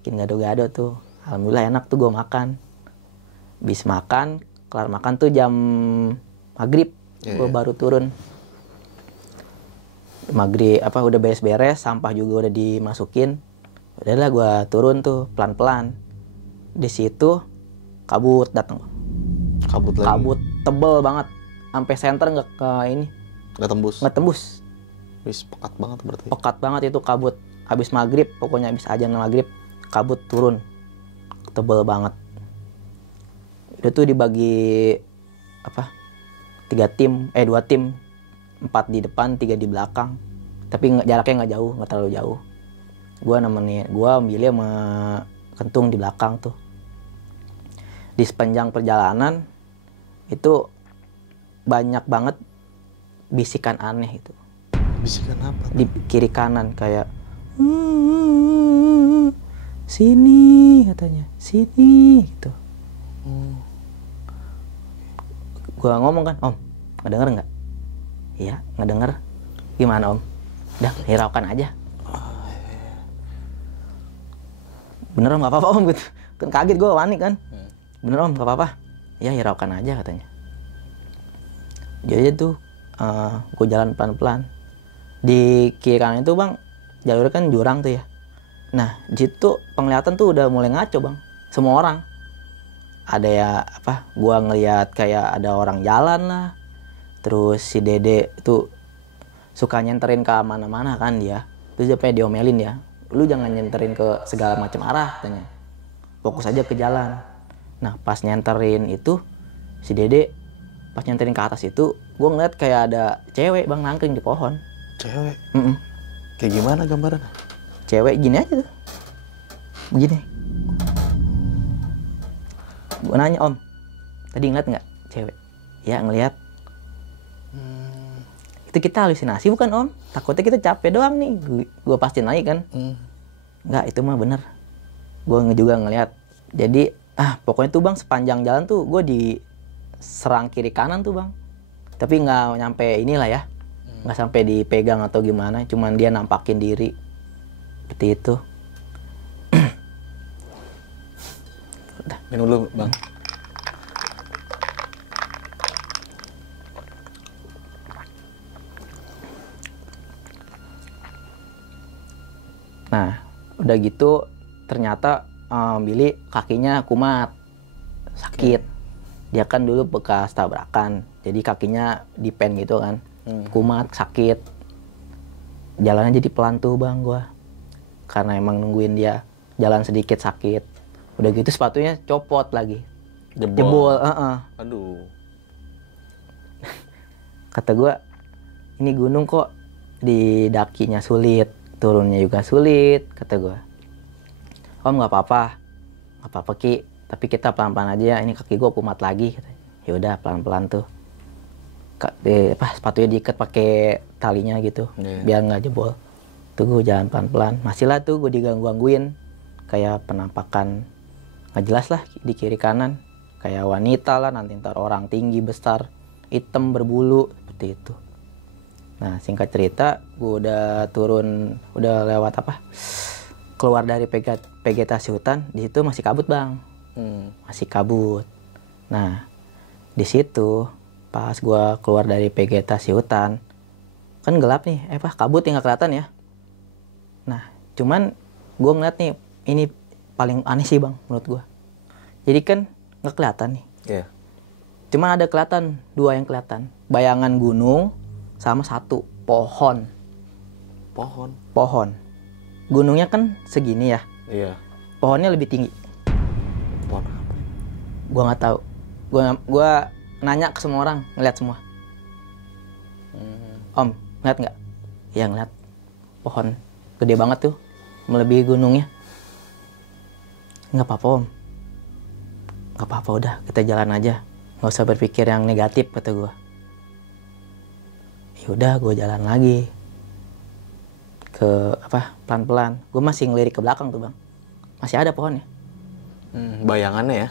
Bikin gado-gado tuh. Alhamdulillah enak tuh gua makan. Bis makan, kelar makan tuh jam maghrib. Gue baru turun. Maghrib udah beres-beres, sampah juga udah dimasukin. Udahlah gue turun tuh pelan-pelan. Di situ kabut datang. Kabut lagi. Kabut tebel banget. Sampai senter nggak ke ini. Nggak tembus. Wis pekat banget berarti. Pekat banget itu kabut. Habis maghrib, pokoknya habis azan maghrib, kabut turun. Tebel banget. Itu tuh dibagi 2 tim, 4 di depan, 3 di belakang. Tapi jaraknya nggak jauh, nggak terlalu jauh. Gue ambilnya sama Kentung di belakang tuh. Di sepanjang perjalanan itu banyak banget bisikan aneh itu. Bisikan apa? Di kiri kanan kayak sini katanya, sini gitu. Gue ngomong kan, Om, ngedenger nggak? Iya, ngedenger. Gimana Om? Udah, hiraukan aja. Bener Om, nggak apa-apa Om gitu. Kan kaget gue, panik kan. Bener Om, nggak apa-apa. Ya hiraukan aja katanya. Jadi tuh, gue jalan pelan-pelan. Di kiri kanan itu bang, jalurnya kan jurang tuh ya. Nah, di situ penglihatan tuh udah mulai ngaco bang. Semua orang. ada ya apa, gua ngeliat kayak ada orang jalan lah. Terus si Dede itu suka nyenterin ke mana-mana kan dia. Terus sampai diomelin ya, lu jangan nyenterin ke segala macam arah katanya, fokus aja ke jalan. Nah pas nyenterin itu si Dede pas nyenterin ke atas itu, gua ngeliat kayak ada cewek bang nangkring di pohon. Cewek? Mm-mm. Kayak gimana gambarannya? Cewek gini aja tuh, begini. Gue nanya, Om, tadi ngeliat nggak cewek? Ya ngeliat. Itu kita halusinasi bukan Om? Takutnya kita capek doang nih. Gue pastiin lagi kan. Nggak, itu mah bener. Gue juga ngeliat. Jadi pokoknya tuh bang sepanjang jalan tuh gue diserang kiri kanan tuh bang. Tapi nggak nyampe inilah ya. Nggak sampai dipegang atau gimana. Cuman dia nampakin diri. Seperti itu. Minum dulu bang. Nah, udah gitu ternyata Billy kakinya kumat, sakit. Dia kan dulu bekas tabrakan, jadi kakinya dipen gitu kan, kumat, sakit. Jalannya jadi pelan tuh bang gua, karena emang nungguin dia jalan sedikit sakit. Udah gitu sepatunya copot lagi, jebol. Aduh. Kata gua, ini gunung kok di dakinya sulit, turunnya juga sulit, kata gue. Om nggak apa-apa Ki, tapi kita pelan-pelan aja ya, ini kaki gue kumat lagi. Ya udah pelan-pelan tuh, sepatunya diikat pakai talinya gitu, biar nggak jebol. Tuh gue jalan pelan-pelan, masih lah tuh gue digangguin, kayak penampakan nggak jelas lah di kiri kanan, kayak wanita lah, nanti ntar orang tinggi besar, hitam berbulu seperti itu. Nah singkat cerita, gue udah turun, udah lewat keluar dari vegetasi hutan, di situ masih kabut bang, masih kabut. Nah di situ pas gue keluar dari vegetasi hutan, kan gelap nih, kabut yang nggak kelihatan ya. Nah cuman gue ngeliat nih, ini paling aneh sih bang menurut gue. Jadi kan nggak kelihatan nih, cuma ada kelihatan, dua yang kelihatan, bayangan gunung sama satu pohon. Gunungnya kan segini ya. Iya. Pohonnya lebih tinggi. Pohon apa? Gua nggak tahu. Gua nanya ke semua orang, ngeliat semua. Om, ngeliat nggak? Ya ngeliat. Pohon gede banget tuh, melebihi gunungnya. Nggak apa-apa Om. Nggak apa-apa, udah kita jalan aja. Nggak usah berpikir yang negatif, kata gua. Udah gue jalan lagi ke pelan-pelan. Gue masih ngelirik ke belakang tuh bang, masih ada pohonnya. Bayangannya ya,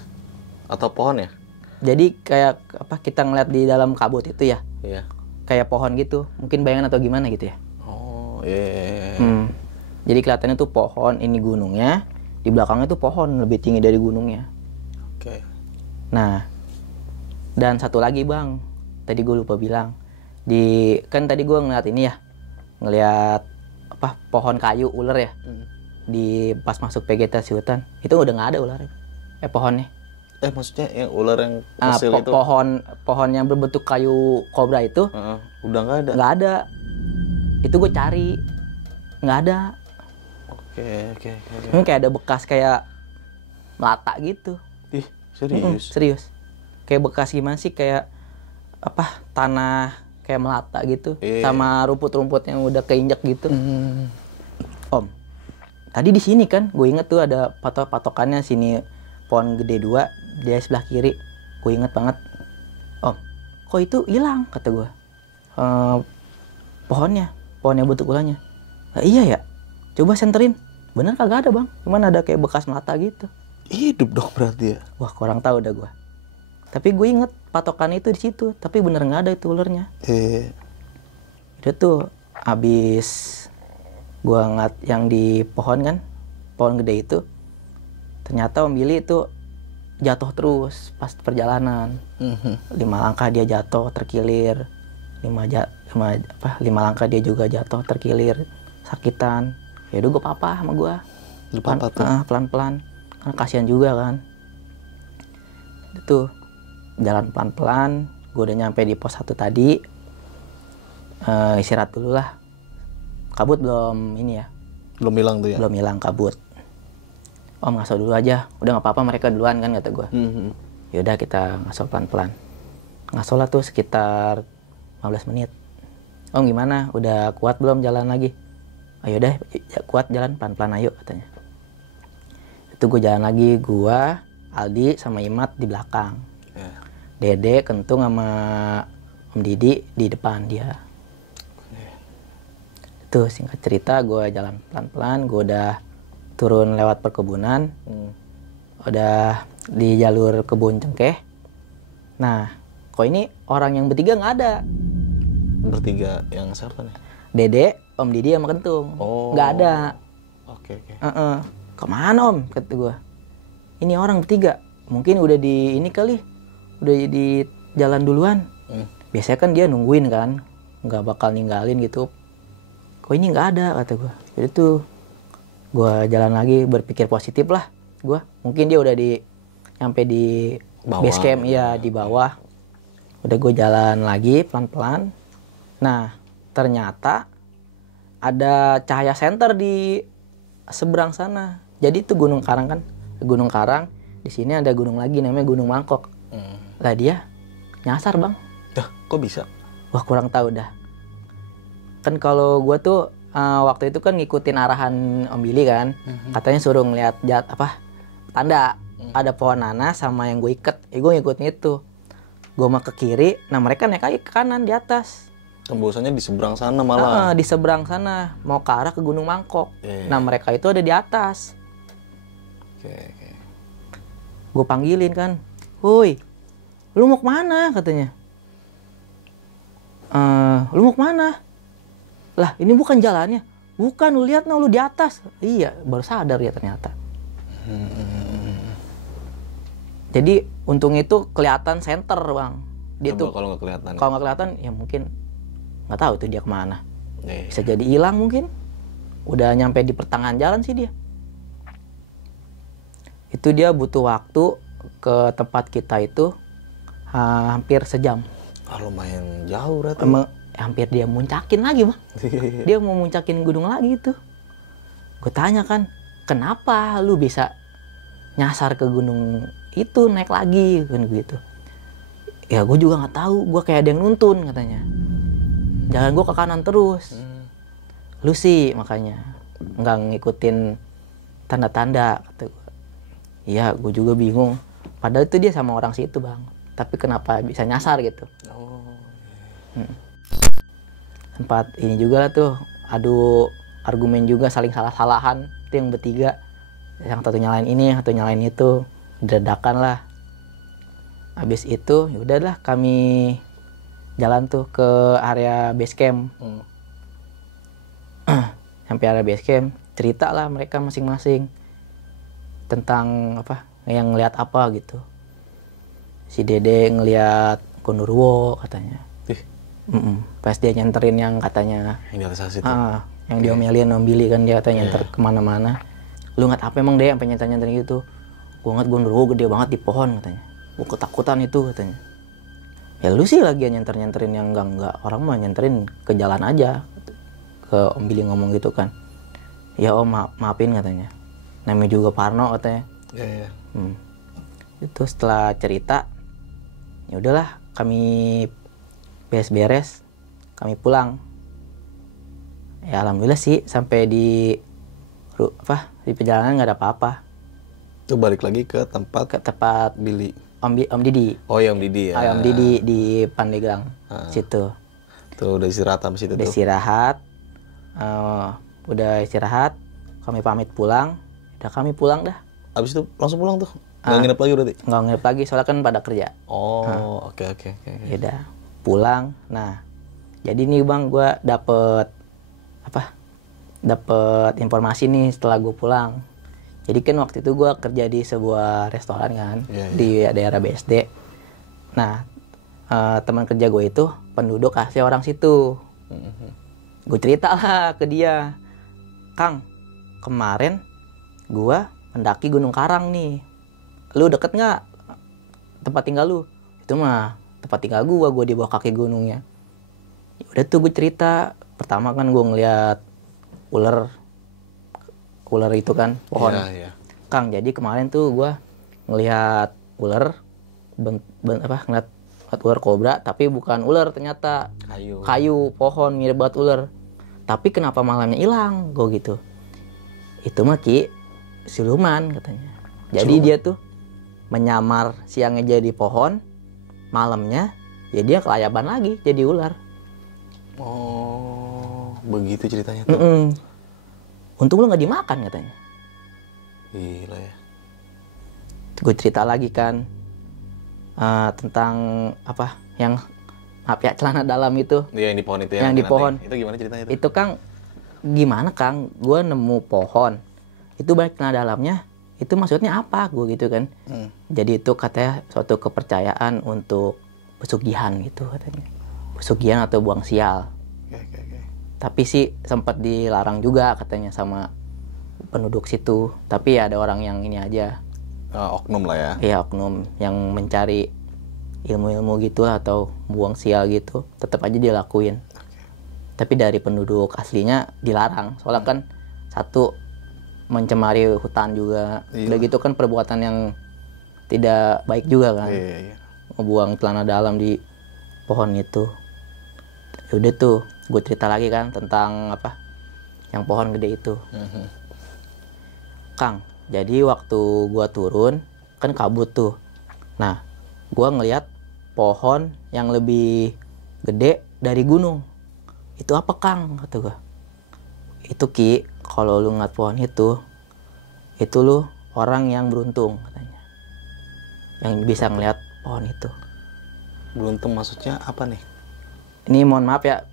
atau pohon ya? Jadi kayak kita ngeliat di dalam kabut itu ya. Iya. Kayak pohon gitu, mungkin bayangan atau gimana gitu ya. Oh iya. Jadi kelihatannya tuh pohon, ini gunungnya, di belakangnya tuh pohon lebih tinggi dari gunungnya. Oke. Nah dan satu lagi bang, tadi gue lupa bilang. Kan tadi gue ngeliat ini ya, ngeliat pohon kayu ular ya, di pas masuk vegetasi hutan itu udah nggak ada ular pohonnya. Maksudnya yang ular yang kecil itu? Pohon yang berbentuk kayu kobra itu udah nggak ada. Nggak ada, itu gue cari nggak ada. Oke. Ini kayak ada bekas kayak melata gitu. Ih serius? Serius, kayak bekas gimana sih, kayak tanah kayak melata gitu, sama rumput-rumput yang udah keinjak gitu. Om, tadi di sini kan, gue inget tuh ada patokannya sini, pohon gede 2, dia sebelah kiri. Gue inget banget. Om, kok itu hilang, kata gue. Pohonnya bentuk ulangnya. Iya ya, coba senterin. Bener kagak ada bang, cuman ada kayak bekas melata gitu. Hidup dong berarti ya? Wah kurang tahu dah gue. Tapi gue inget patokan itu di situ, tapi bener nggak ada itu ularnya. Itu tuh abis gue ngeliat yang di pohon kan, pohon gede itu, ternyata Om Billy itu jatuh terus pas perjalanan. 5 langkah dia jatuh terkilir, 5 langkah dia juga jatuh terkilir, sakitan. Ya udah gue papa sama gue. Lu papa tuh? Pelan-pelan, karena kasihan juga kan. Itu jalan pelan-pelan, gue udah nyampe di pos 1 tadi. Istirahat dulu lah. Kabut belum ini ya, Belum hilang tuh ya? belum hilang kabut. Om ngaso dulu aja, udah nggak apa-apa mereka duluan kan kata gue. Yaudah kita ngaso pelan-pelan. Ngaso lah tuh sekitar 15 menit. Om gimana, udah kuat belum jalan lagi? Ayo deh, kuat jalan pelan-pelan ayo katanya. Itu gue jalan lagi, gue, Aldi sama Imat di belakang. Dede, Kentung sama Om Didi di depan dia. Itu singkat cerita gue jalan pelan-pelan, gue udah turun lewat perkebunan, udah di jalur kebun cengkeh. Nah, kok ini orang yang bertiga nggak ada. Bertiga yang siapa nih? Dede, Om Didi sama Kentung, nggak ada. Oke. Kemana Om? Kata gue. Ini orang bertiga, mungkin udah di ini kali, udah di jalan duluan. Biasanya kan dia nungguin kan, nggak bakal ninggalin gitu. Kok ini nggak ada kata gue. Jadi tuh gue jalan lagi berpikir positif lah. Gue mungkin dia udah nyampe di Bawah, base camp ya di bawah. Udah gue jalan lagi pelan-pelan. Nah ternyata ada cahaya senter di seberang sana. Jadi itu Gunung Karang kan, Gunung Karang. Di sini ada gunung lagi namanya Gunung Mangkok. Lah dia nyasar bang. Dah, kok bisa? Wah kurang tahu dah. Kan kalau gue tuh waktu itu kan ngikutin arahan Om Billy kan, katanya suruh ngeliat tanda ada pohon nanas sama yang gue iket. Gue ngikutin itu. Gue mah ke kiri, nah mereka naik lagi ke kanan di atas. Tembusannya di seberang sana malah. Di seberang sana, mau ke arah ke Gunung Mangkok. Nah mereka itu ada di atas. Oke. Gue panggilin kan, "Woi, lu mau kemana?" katanya. "Lu mau kemana?" "Lah ini bukan jalannya." "Bukan, lu lihat lu di atas." Iya, baru sadar ya ternyata. Jadi untung itu kelihatan senter bang. Dia Coba tuh kalau nggak kelihatan. kalau nggak kelihatan ya mungkin nggak tahu tuh dia kemana. Bisa jadi hilang mungkin. Udah nyampe di pertengahan jalan sih dia. Itu dia butuh waktu ke tempat kita itu hampir sejam. Lumayan jauh berarti. Hampir dia muncakin lagi bang. Dia mau muncakin gunung lagi tuh. Gue tanya kan, kenapa lu bisa nyasar ke gunung itu naik lagi kan gitu. Ya gue juga nggak tahu, gue kayak ada yang nuntun katanya. Jalan gue ke kanan terus. Lu sih makanya nggak ngikutin tanda-tanda kata gue. Iya, gue juga bingung. Padahal itu dia sama orang situ bang. Tapi kenapa bisa nyasar gitu? Tempat ini juga lah tuh, adu argumen juga, saling salah-salahan. Itu yang bertiga, yang satu nyalain ini, yang satu nyalain itu, dadakan lah. Habis itu ya udahlah kami jalan tuh ke area base camp. Sampai area base camp, cerita lah mereka masing-masing tentang apa, yang ngelihat apa gitu. Si Dede ngelihat Gondoruo katanya. Pas dia nyenterin yang katanya Yang di atas situ. yang diomelin Om Billy kan, dia katanya nyenter kemana-mana. Lu ngat apa emang deh sampai nyenter-nyenterin gitu? Gua ngat Gondoruo gede banget di pohon katanya. Gua ketakutan itu katanya. Ya lu sih lagi nyenter-nyenterin yang enggak. Orang mah nyenterin ke jalan aja. Ke Om Billy ngomong gitu kan. Ya Om maafin katanya. Namanya juga Parno katanya. Iya. Itu setelah cerita, ya udahlah kami beres-beres, kami pulang. Ya alhamdulillah sih sampai di perjalanan nggak ada apa-apa. Itu balik lagi ke tempat Billy. Om Didi. Oh ya Om Didi ya. Om Didi di Pandeglang situ. Tuh udah istirahat sama situ Udah tuh. Istirahat, kami pamit pulang. Udah kami pulang dah. Abis itu langsung pulang tuh. Nggak nginep lagi berarti? Nggak nginep lagi soalnya kan pada kerja. Oke. Yaudah pulang. Nah jadi nih bang, gue dapet informasi nih setelah gue pulang. Jadi kan waktu itu gue kerja di sebuah restoran kan, di daerah BSD. Nah teman kerja gue itu penduduk asli orang situ. Gue cerita lah ke dia, "Kang, kemarin gue mendaki Gunung Karang nih. Lu deket nggak tempat tinggal lu. Itu mah tempat tinggal gue di bawah kaki gunungnya. Ya udah tuh gue cerita. Pertama kan gue ngeliat ular itu kan pohon. Iya. Kang, jadi kemarin tuh gue ngeliat ular ngeliat ular kobra, tapi bukan ular ternyata kayu pohon mirip banget ular. Tapi kenapa malamnya hilang? Gue gitu. Itu mah Ki siluman katanya. Jadi dia tuh menyamar siangnya jadi pohon, malamnya ya dia kelayaban lagi jadi ular. Oh, begitu ceritanya tuh. Untung lu nggak dimakan katanya. Gila ya. Gue cerita lagi kan tentang apa yang celana dalam itu. Iya, yang di pohon itu ya. Yang di pohon. Itu gimana ceritanya itu? Itu Kang, gimana Kang? Gue nemu pohon. Itu banyak celana dalamnya. Itu maksudnya apa? Gue gitu kan. Jadi itu katanya suatu kepercayaan untuk pesugihan gitu katanya. Pesugihan atau buang sial. Oke. Tapi sih sempat dilarang juga katanya sama penduduk situ. Tapi ada orang yang ini aja. Oknum lah ya. Iya, oknum yang mencari ilmu-ilmu gitu atau buang sial gitu. Tetap aja dilakuin. Tapi dari penduduk aslinya dilarang. Soalnya kan satu mencemari hutan juga. Udah gitu kan perbuatan yang tidak baik juga kan. Iya. Ngebuang celana dalam di pohon itu. Udah tuh gue cerita lagi kan tentang apa yang pohon gede itu. Kang, jadi waktu gue turun kan kabut tuh. Nah, gue ngeliat pohon yang lebih gede dari gunung. Itu apa Kang? Kata gue. Itu Ki, kalau lu ngeliat pohon itu lu orang yang beruntung katanya. Yang bisa ngeliat pohon itu. Beruntung maksudnya apa nih? Ini mohon maaf ya,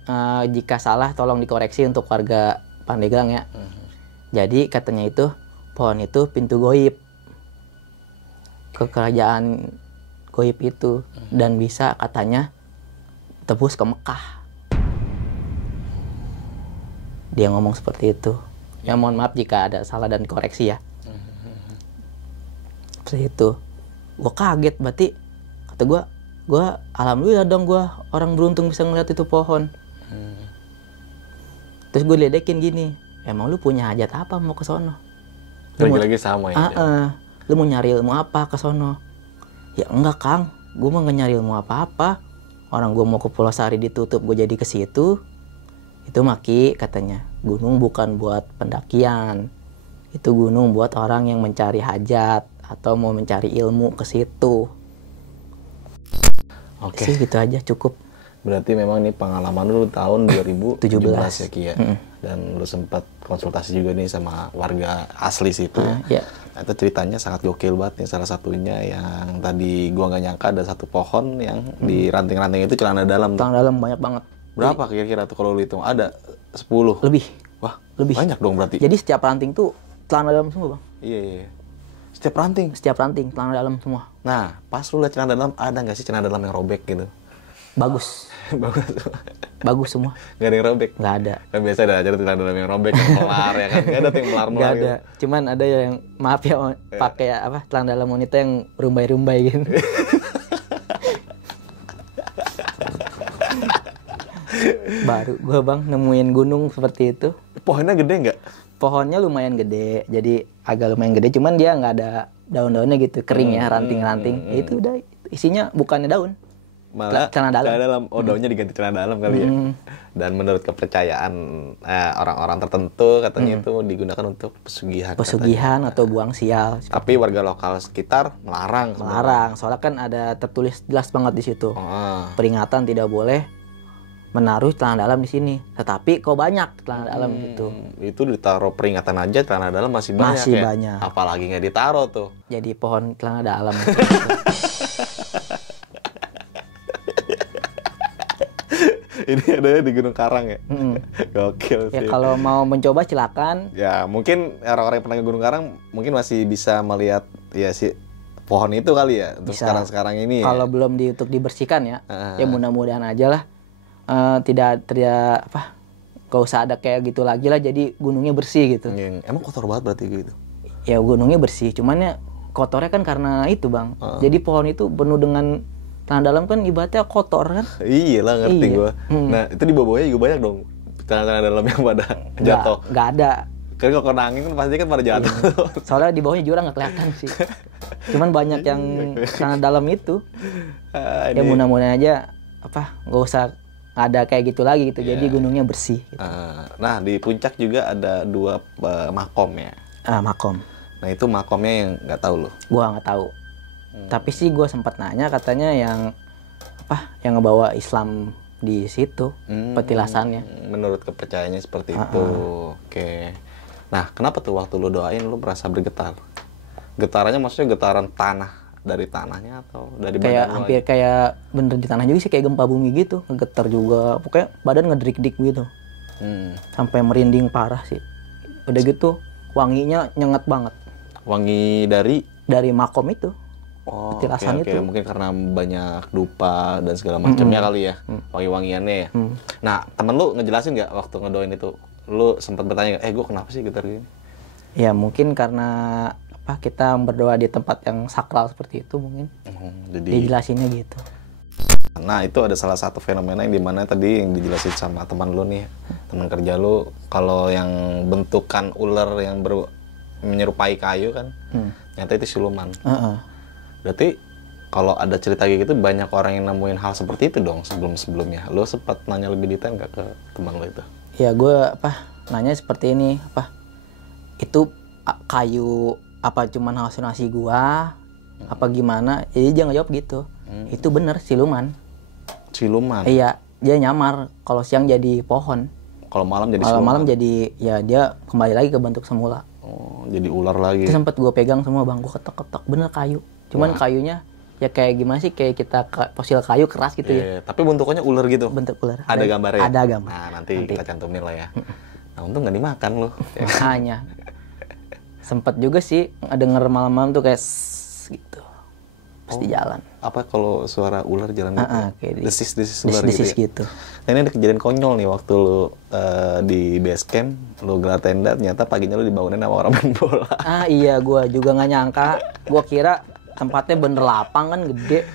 jika salah tolong dikoreksi untuk warga Pandeglang ya. Jadi katanya itu pohon itu pintu goib ke kerajaan goib itu dan bisa katanya tebus ke Mekah. Dia ngomong seperti itu. Ya mohon maaf jika ada salah dan dikoreksi ya. Seperti itu. Gue kaget berarti kata gue alhamdulillah dong gue orang beruntung bisa ngeliat itu pohon. Terus gue ledekin gini, emang lu punya hajat apa mau ke sono? Lagi-lagi sama ya. Lu mau nyari ilmu apa ke sono? Ya enggak Kang, gue mau nggak nyari ilmu apa-apa. Orang gue mau ke Pulau Sari ditutup, gue jadi ke situ. Itu Maki katanya, gunung bukan buat pendakian. Itu gunung buat orang yang mencari hajat atau mau mencari ilmu ke situ. Oke. Sih gitu aja cukup. Berarti memang nih pengalaman lu tahun 2017 ya Ki ya. Dan lu sempat konsultasi juga nih sama warga asli situ. Iya. Nah, itu ceritanya sangat gokil banget nih. Salah satunya yang tadi gua nggak nyangka ada satu pohon yang di ranting-ranting itu celana dalam. Celana dalam banyak banget. Berapa kira-kira tuh kalau lu hitung? Ada 10? Lebih. Wah, Lebih. banyak dong berarti. Jadi setiap ranting tuh celana dalam semua Bang. Iya. Setiap ranting? Setiap ranting celana dalam semua. Nah, pas lu lihat celana dalam, ada nggak sih celana dalam yang robek gitu? Bagus. Bagus. Bagus semua. Gak ada yang robek? Nggak ada. Kan biasa ada aja celana dalam yang robek, yang melar ya kan? Gak ada tuh yang melar-melar Nggak ada. gitu. Cuman ada yang, maaf ya, pakai apa celana dalam wanita yang rumbai-rumbai gitu. Baru gua Bang nemuin gunung seperti itu. Pohonnya gede nggak? Pohonnya lumayan gede, jadi agak lumayan gede, cuman dia nggak ada daun-daunnya gitu, kering ya, ranting-ranting. Itu udah isinya bukannya daun, Malah celana dalam. Oh, daunnya diganti celana dalam kali ya. Dan menurut kepercayaan orang-orang tertentu katanya itu digunakan untuk pesugihan. Pesugihan atau buang sial. Tapi warga lokal sekitar melarang. Melarang, soalnya kan ada tertulis jelas banget di situ. Peringatan tidak boleh menaruh celana dalam di sini. Tetapi kok banyak celana dalam gitu. Itu ditaruh peringatan aja celana dalam masih banyak Masih ya. banyak. Apalagi nggak ditaruh tuh. Jadi pohon celana dalam. Ini ada di Gunung Karang ya. Gokil Ya sih. kalau mau mencoba silakan. Ya mungkin orang-orang yang pernah ke Gunung Karang mungkin masih bisa melihat ya si pohon itu kali ya untuk Bisa. sekarang ini. Kalau belum untuk dibersihkan ya, ya mudah-mudahan aja lah. Tidak apa, gak usah ada kayak gitu lagi lah. Jadi gunungnya bersih gitu. Emang kotor banget berarti gitu. Ya gunungnya bersih, cuman ya kotornya kan karena itu bang. Jadi pohon itu penuh dengan tanah dalam kan ibaratnya kotor kan. Iya lah, ngerti Iya. gua. Nah, itu di bawahnya juga banyak dong tanah-tanah dalam yang pada jatuh. Nggak ada. Kan kalau kena angin kan pasti kan pada jatuh. Soalnya di bawahnya jurang nggak kelihatan sih. Cuman banyak yang tanah dalam itu. Ya mudah-mudahan aja nggak usah ada kayak gitu lagi gitu. Jadi gunungnya bersih. Gitu. Nah, di puncak juga ada 2 makom ya. Makom. Nah, itu makomnya yang nggak tahu lo. Gua nggak tahu. Tapi sih gue sempat nanya katanya yang ngebawa Islam di situ petilasannya. Menurut kepercayaannya seperti itu. Oke. Nah, kenapa tuh waktu lu doain lu merasa bergetar? Getarannya maksudnya getaran tanah dari tanahnya atau dari Kayak badan lu hampir aja? kayak bener di tanah juga sih, kayak gempa bumi gitu, ngegetar juga. Pokoknya badan ngedrik-dik gitu. Sampai merinding parah sih. Udah gitu wanginya nyengat banget Wangi dari makom itu. Oh, Petilasan oke. itu. Mungkin karena banyak dupa dan segala macamnya kali ya, wangi-wangiannya ya. Nah, temen lu ngejelasin nggak waktu ngedoain itu? Lu sempat bertanya nggak, gue kenapa sih getar gini? Ya mungkin karena kita berdoa di tempat yang sakral seperti itu mungkin. Jadi, Dijelasinnya gitu. nah itu ada salah satu fenomena yang dimana tadi yang dijelasin sama teman lu nih, teman kerja lu, kalau yang bentukan ular yang menyerupai kayu kan, ternyata itu siluman. Berarti kalau ada cerita kayak gitu banyak orang yang nemuin hal seperti itu dong sebelum-sebelumnya. Lu sempat nanya lebih detail nggak ke teman lu itu? Ya gue nanya seperti ini, itu kayu apa cuman halusinasi gua apa gimana? Jadi dia ngejawab gitu. Itu bener siluman. Siluman. Iya, dia nyamar kalau siang jadi pohon. Kalau malam jadi Kalau siluman. malam jadi ya dia kembali lagi ke bentuk semula. Oh, jadi ular lagi. Itu sempat gue pegang semua bang, gue ketok-ketok bener kayu. Cuman kayunya ya kayak gimana sih, kayak kita fosil kayu keras gitu ya. Tapi bentukannya ular gitu. Bentuk ular. Ada gambarnya. Ada gambar. Nah, nanti kita cantumin lah ya. Nah, untung nggak dimakan loh. Makanya. Sempet juga sih denger malam-malam tuh kayak gitu. Pasti jalan. Apa kalau suara ular jalan gitu? Kayak Desis-desis ular desis gitu. Ya? gitu. Nah, ini ada kejadian konyol nih waktu lu di base camp, lu gelar tenda, ternyata paginya lu dibangunin sama orang main bola. Iya, gue juga nggak nyangka. Gue kira tempatnya bener lapang kan, gede.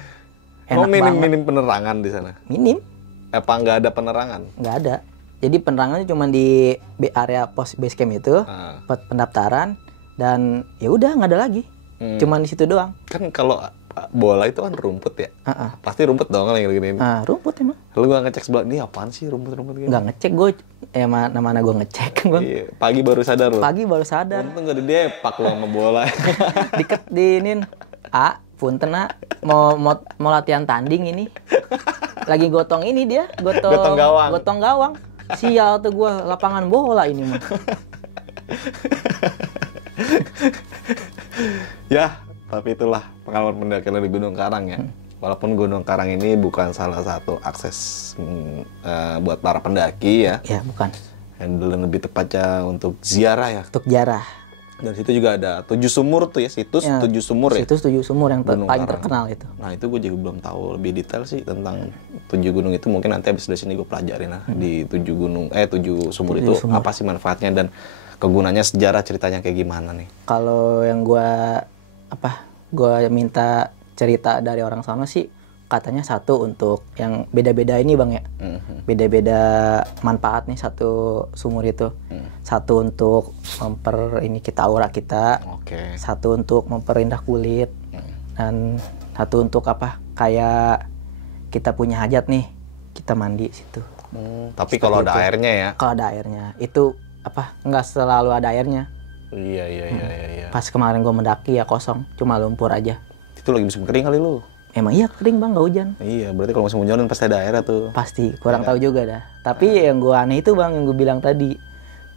Enak banget. Minim penerangan di sana. Minim. Apa nggak ada penerangan? Nggak ada. Jadi penerangannya cuma di area pos base camp itu, buat pendaftaran, dan ya udah nggak ada lagi. Cuman di situ doang. Kan kalau bola itu kan rumput ya. Pasti rumput dong kalau yang gini. Rumput emang. Lu gak ngecek sebelah, ini apaan sih rumput-rumput gini? Nggak ngecek gue, mana gue ngecek bang. Iya, pagi baru sadar lu. Pagi baru sadar. Untung gak didepak lu sama bola. Diinin, punten mau latihan tanding ini. Lagi gotong ini dia, Gotong gawang. Gotong gawang. Sial tuh gue, lapangan bola ini mah. Ya, tapi itulah pengalaman pendakian di Gunung Karang ya. Walaupun Gunung Karang ini bukan salah satu akses buat para pendaki ya. Ya bukan. Dan lebih tepatnya untuk ziarah ya. Untuk jarah. Dan situ juga ada 7 sumur tuh ya, situs Ya, 7 sumur ya. Situs 7 sumur yang Gunung paling Karang. terkenal itu. Nah itu gue juga belum tahu lebih detail sih tentang 7 gunung itu. Mungkin nanti habis dari sini gue pelajarin lah di 7 sumur itu apa sih manfaatnya dan kegunaannya, sejarah ceritanya kayak gimana nih. Kalau yang gue minta cerita dari orang sana sih, katanya satu untuk yang beda-beda ini bang ya, beda-beda manfaat nih satu sumur itu. Satu untuk kita aura kita, satu untuk memperindah kulit, dan satu untuk kayak kita punya hajat nih, kita mandi situ. Tapi kalau ada airnya ya? Kalau ada airnya itu nggak selalu ada airnya. Iya. Pas kemarin gue mendaki ya kosong, cuma lumpur aja. Itu lagi musim kering kali lu? Emang iya kering bang, nggak hujan. Iya, berarti kalau musim hujan pasti ada airnya tuh. Pasti, kurang tahu juga dah. Tapi yang gue aneh itu bang, yang gue bilang tadi,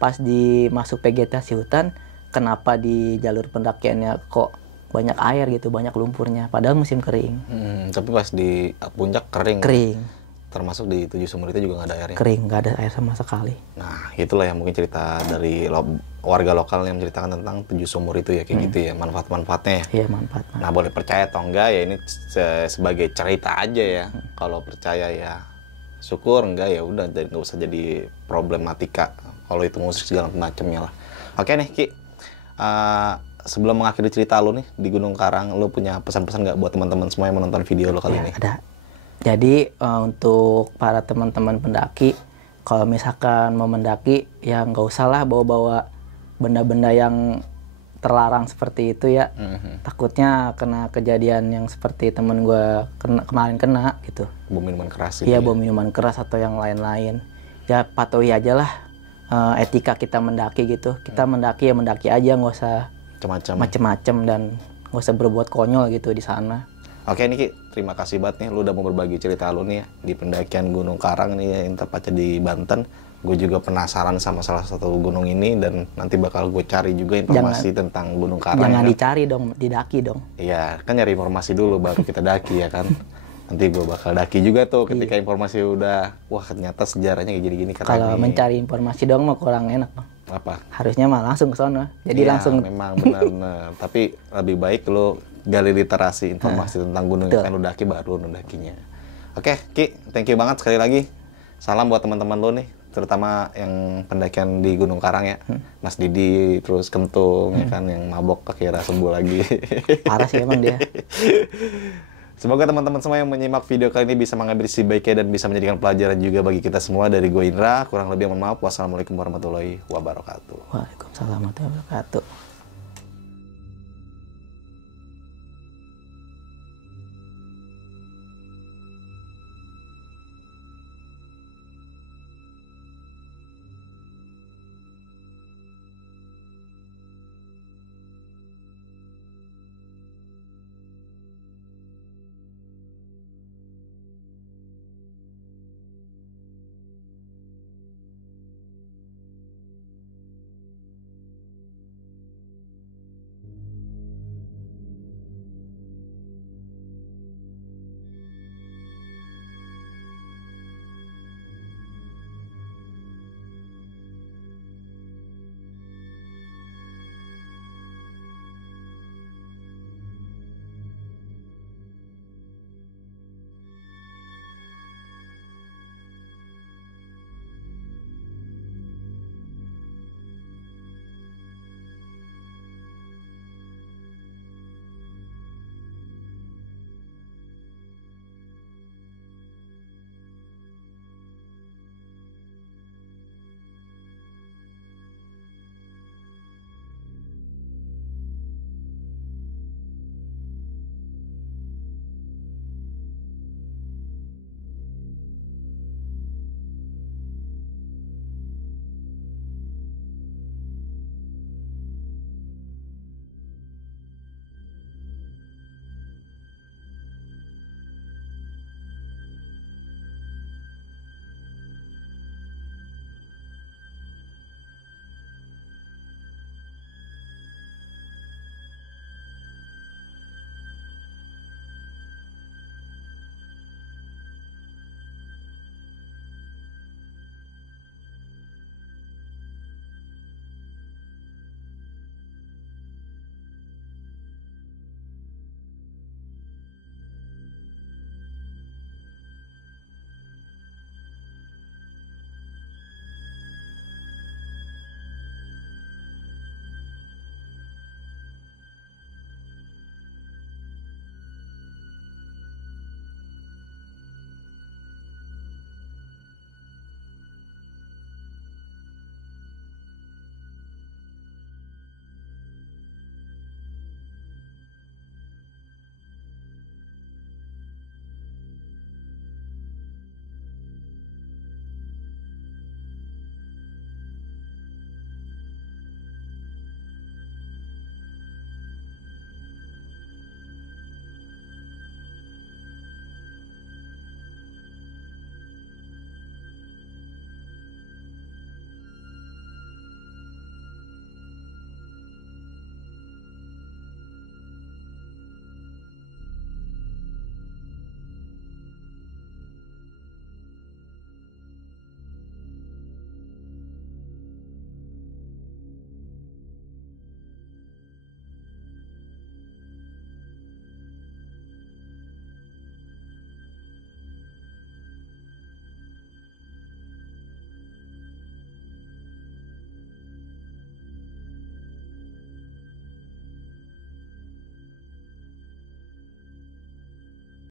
pas di masuk vegetasi hutan, kenapa di jalur pendakiannya kok banyak air gitu, banyak lumpurnya, padahal musim kering. Tapi pas di puncak kering. Kering. Termasuk di 7 sumur itu juga nggak ada airnya. Kering, nggak ada air sama sekali. Nah, itulah yang mungkin cerita dari warga lokal yang menceritakan tentang 7 sumur itu ya, kayak gitu ya, manfaat-manfaatnya ya. Iya, manfaat. Nah, boleh percaya atau enggak ya, ini sebagai cerita aja ya. Kalau percaya ya syukur, enggak ya udah, nggak usah jadi problematika kalau itu musik segala macamnya lah. Oke nih Ki, sebelum mengakhiri cerita lu nih di Gunung Karang, lu punya pesan-pesan nggak buat teman-teman semua yang menonton video lu kali Ya, ini? ada. Jadi untuk para teman-teman pendaki, kalau misalkan mau mendaki ya nggak usah lah bawa-bawa benda-benda yang terlarang seperti itu ya. Takutnya kena kejadian yang seperti temen gue kemarin kena gitu. Bawa minuman keras gitu Iya, ya? bawa minuman keras atau yang lain-lain. Ya patuhi aja lah etika kita mendaki gitu. Kita mendaki ya mendaki aja, nggak usah Macam-macam. macem-macem dan nggak usah berbuat konyol gitu di sana. Oke Niki, terima kasih banget nih lu udah mau berbagi cerita lu nih ya di pendakian Gunung Karang nih ya, yang tepatnya di Banten. Gue juga penasaran sama salah satu gunung ini dan nanti bakal gue cari juga informasi tentang Gunung Karang. Jangan ya kan? dicari dong, didaki dong. Iya, kan nyari informasi dulu baru kita daki ya kan. Nanti gue bakal daki juga tuh ketika informasi udah, wah ternyata sejarahnya kayak gini-gini katanya. Kalau mencari informasi dong mah kurang enak dong. Apa? Harusnya mah langsung ke sana. Jadi Iya, langsung memang benar-benar. Tapi lebih baik lo gali literasi informasi tentang gunung yang kan lo daki baru lo dakinya. Oke, Ki, thank you banget sekali lagi. Salam buat teman-teman lo nih, terutama yang pendakian di Gunung Karang ya. Mas Didi, terus Kentung ya kan yang mabok akhirnya sembuh lagi. parah sih emang dia. Semoga teman-teman semua yang menyimak video kali ini bisa mengambil sisi baiknya dan bisa menjadikan pelajaran juga bagi kita semua. Dari gue Indra, kurang lebih mohon maaf. Wassalamualaikum warahmatullahi wabarakatuh. Waalaikumsalam warahmatullahi wabarakatuh.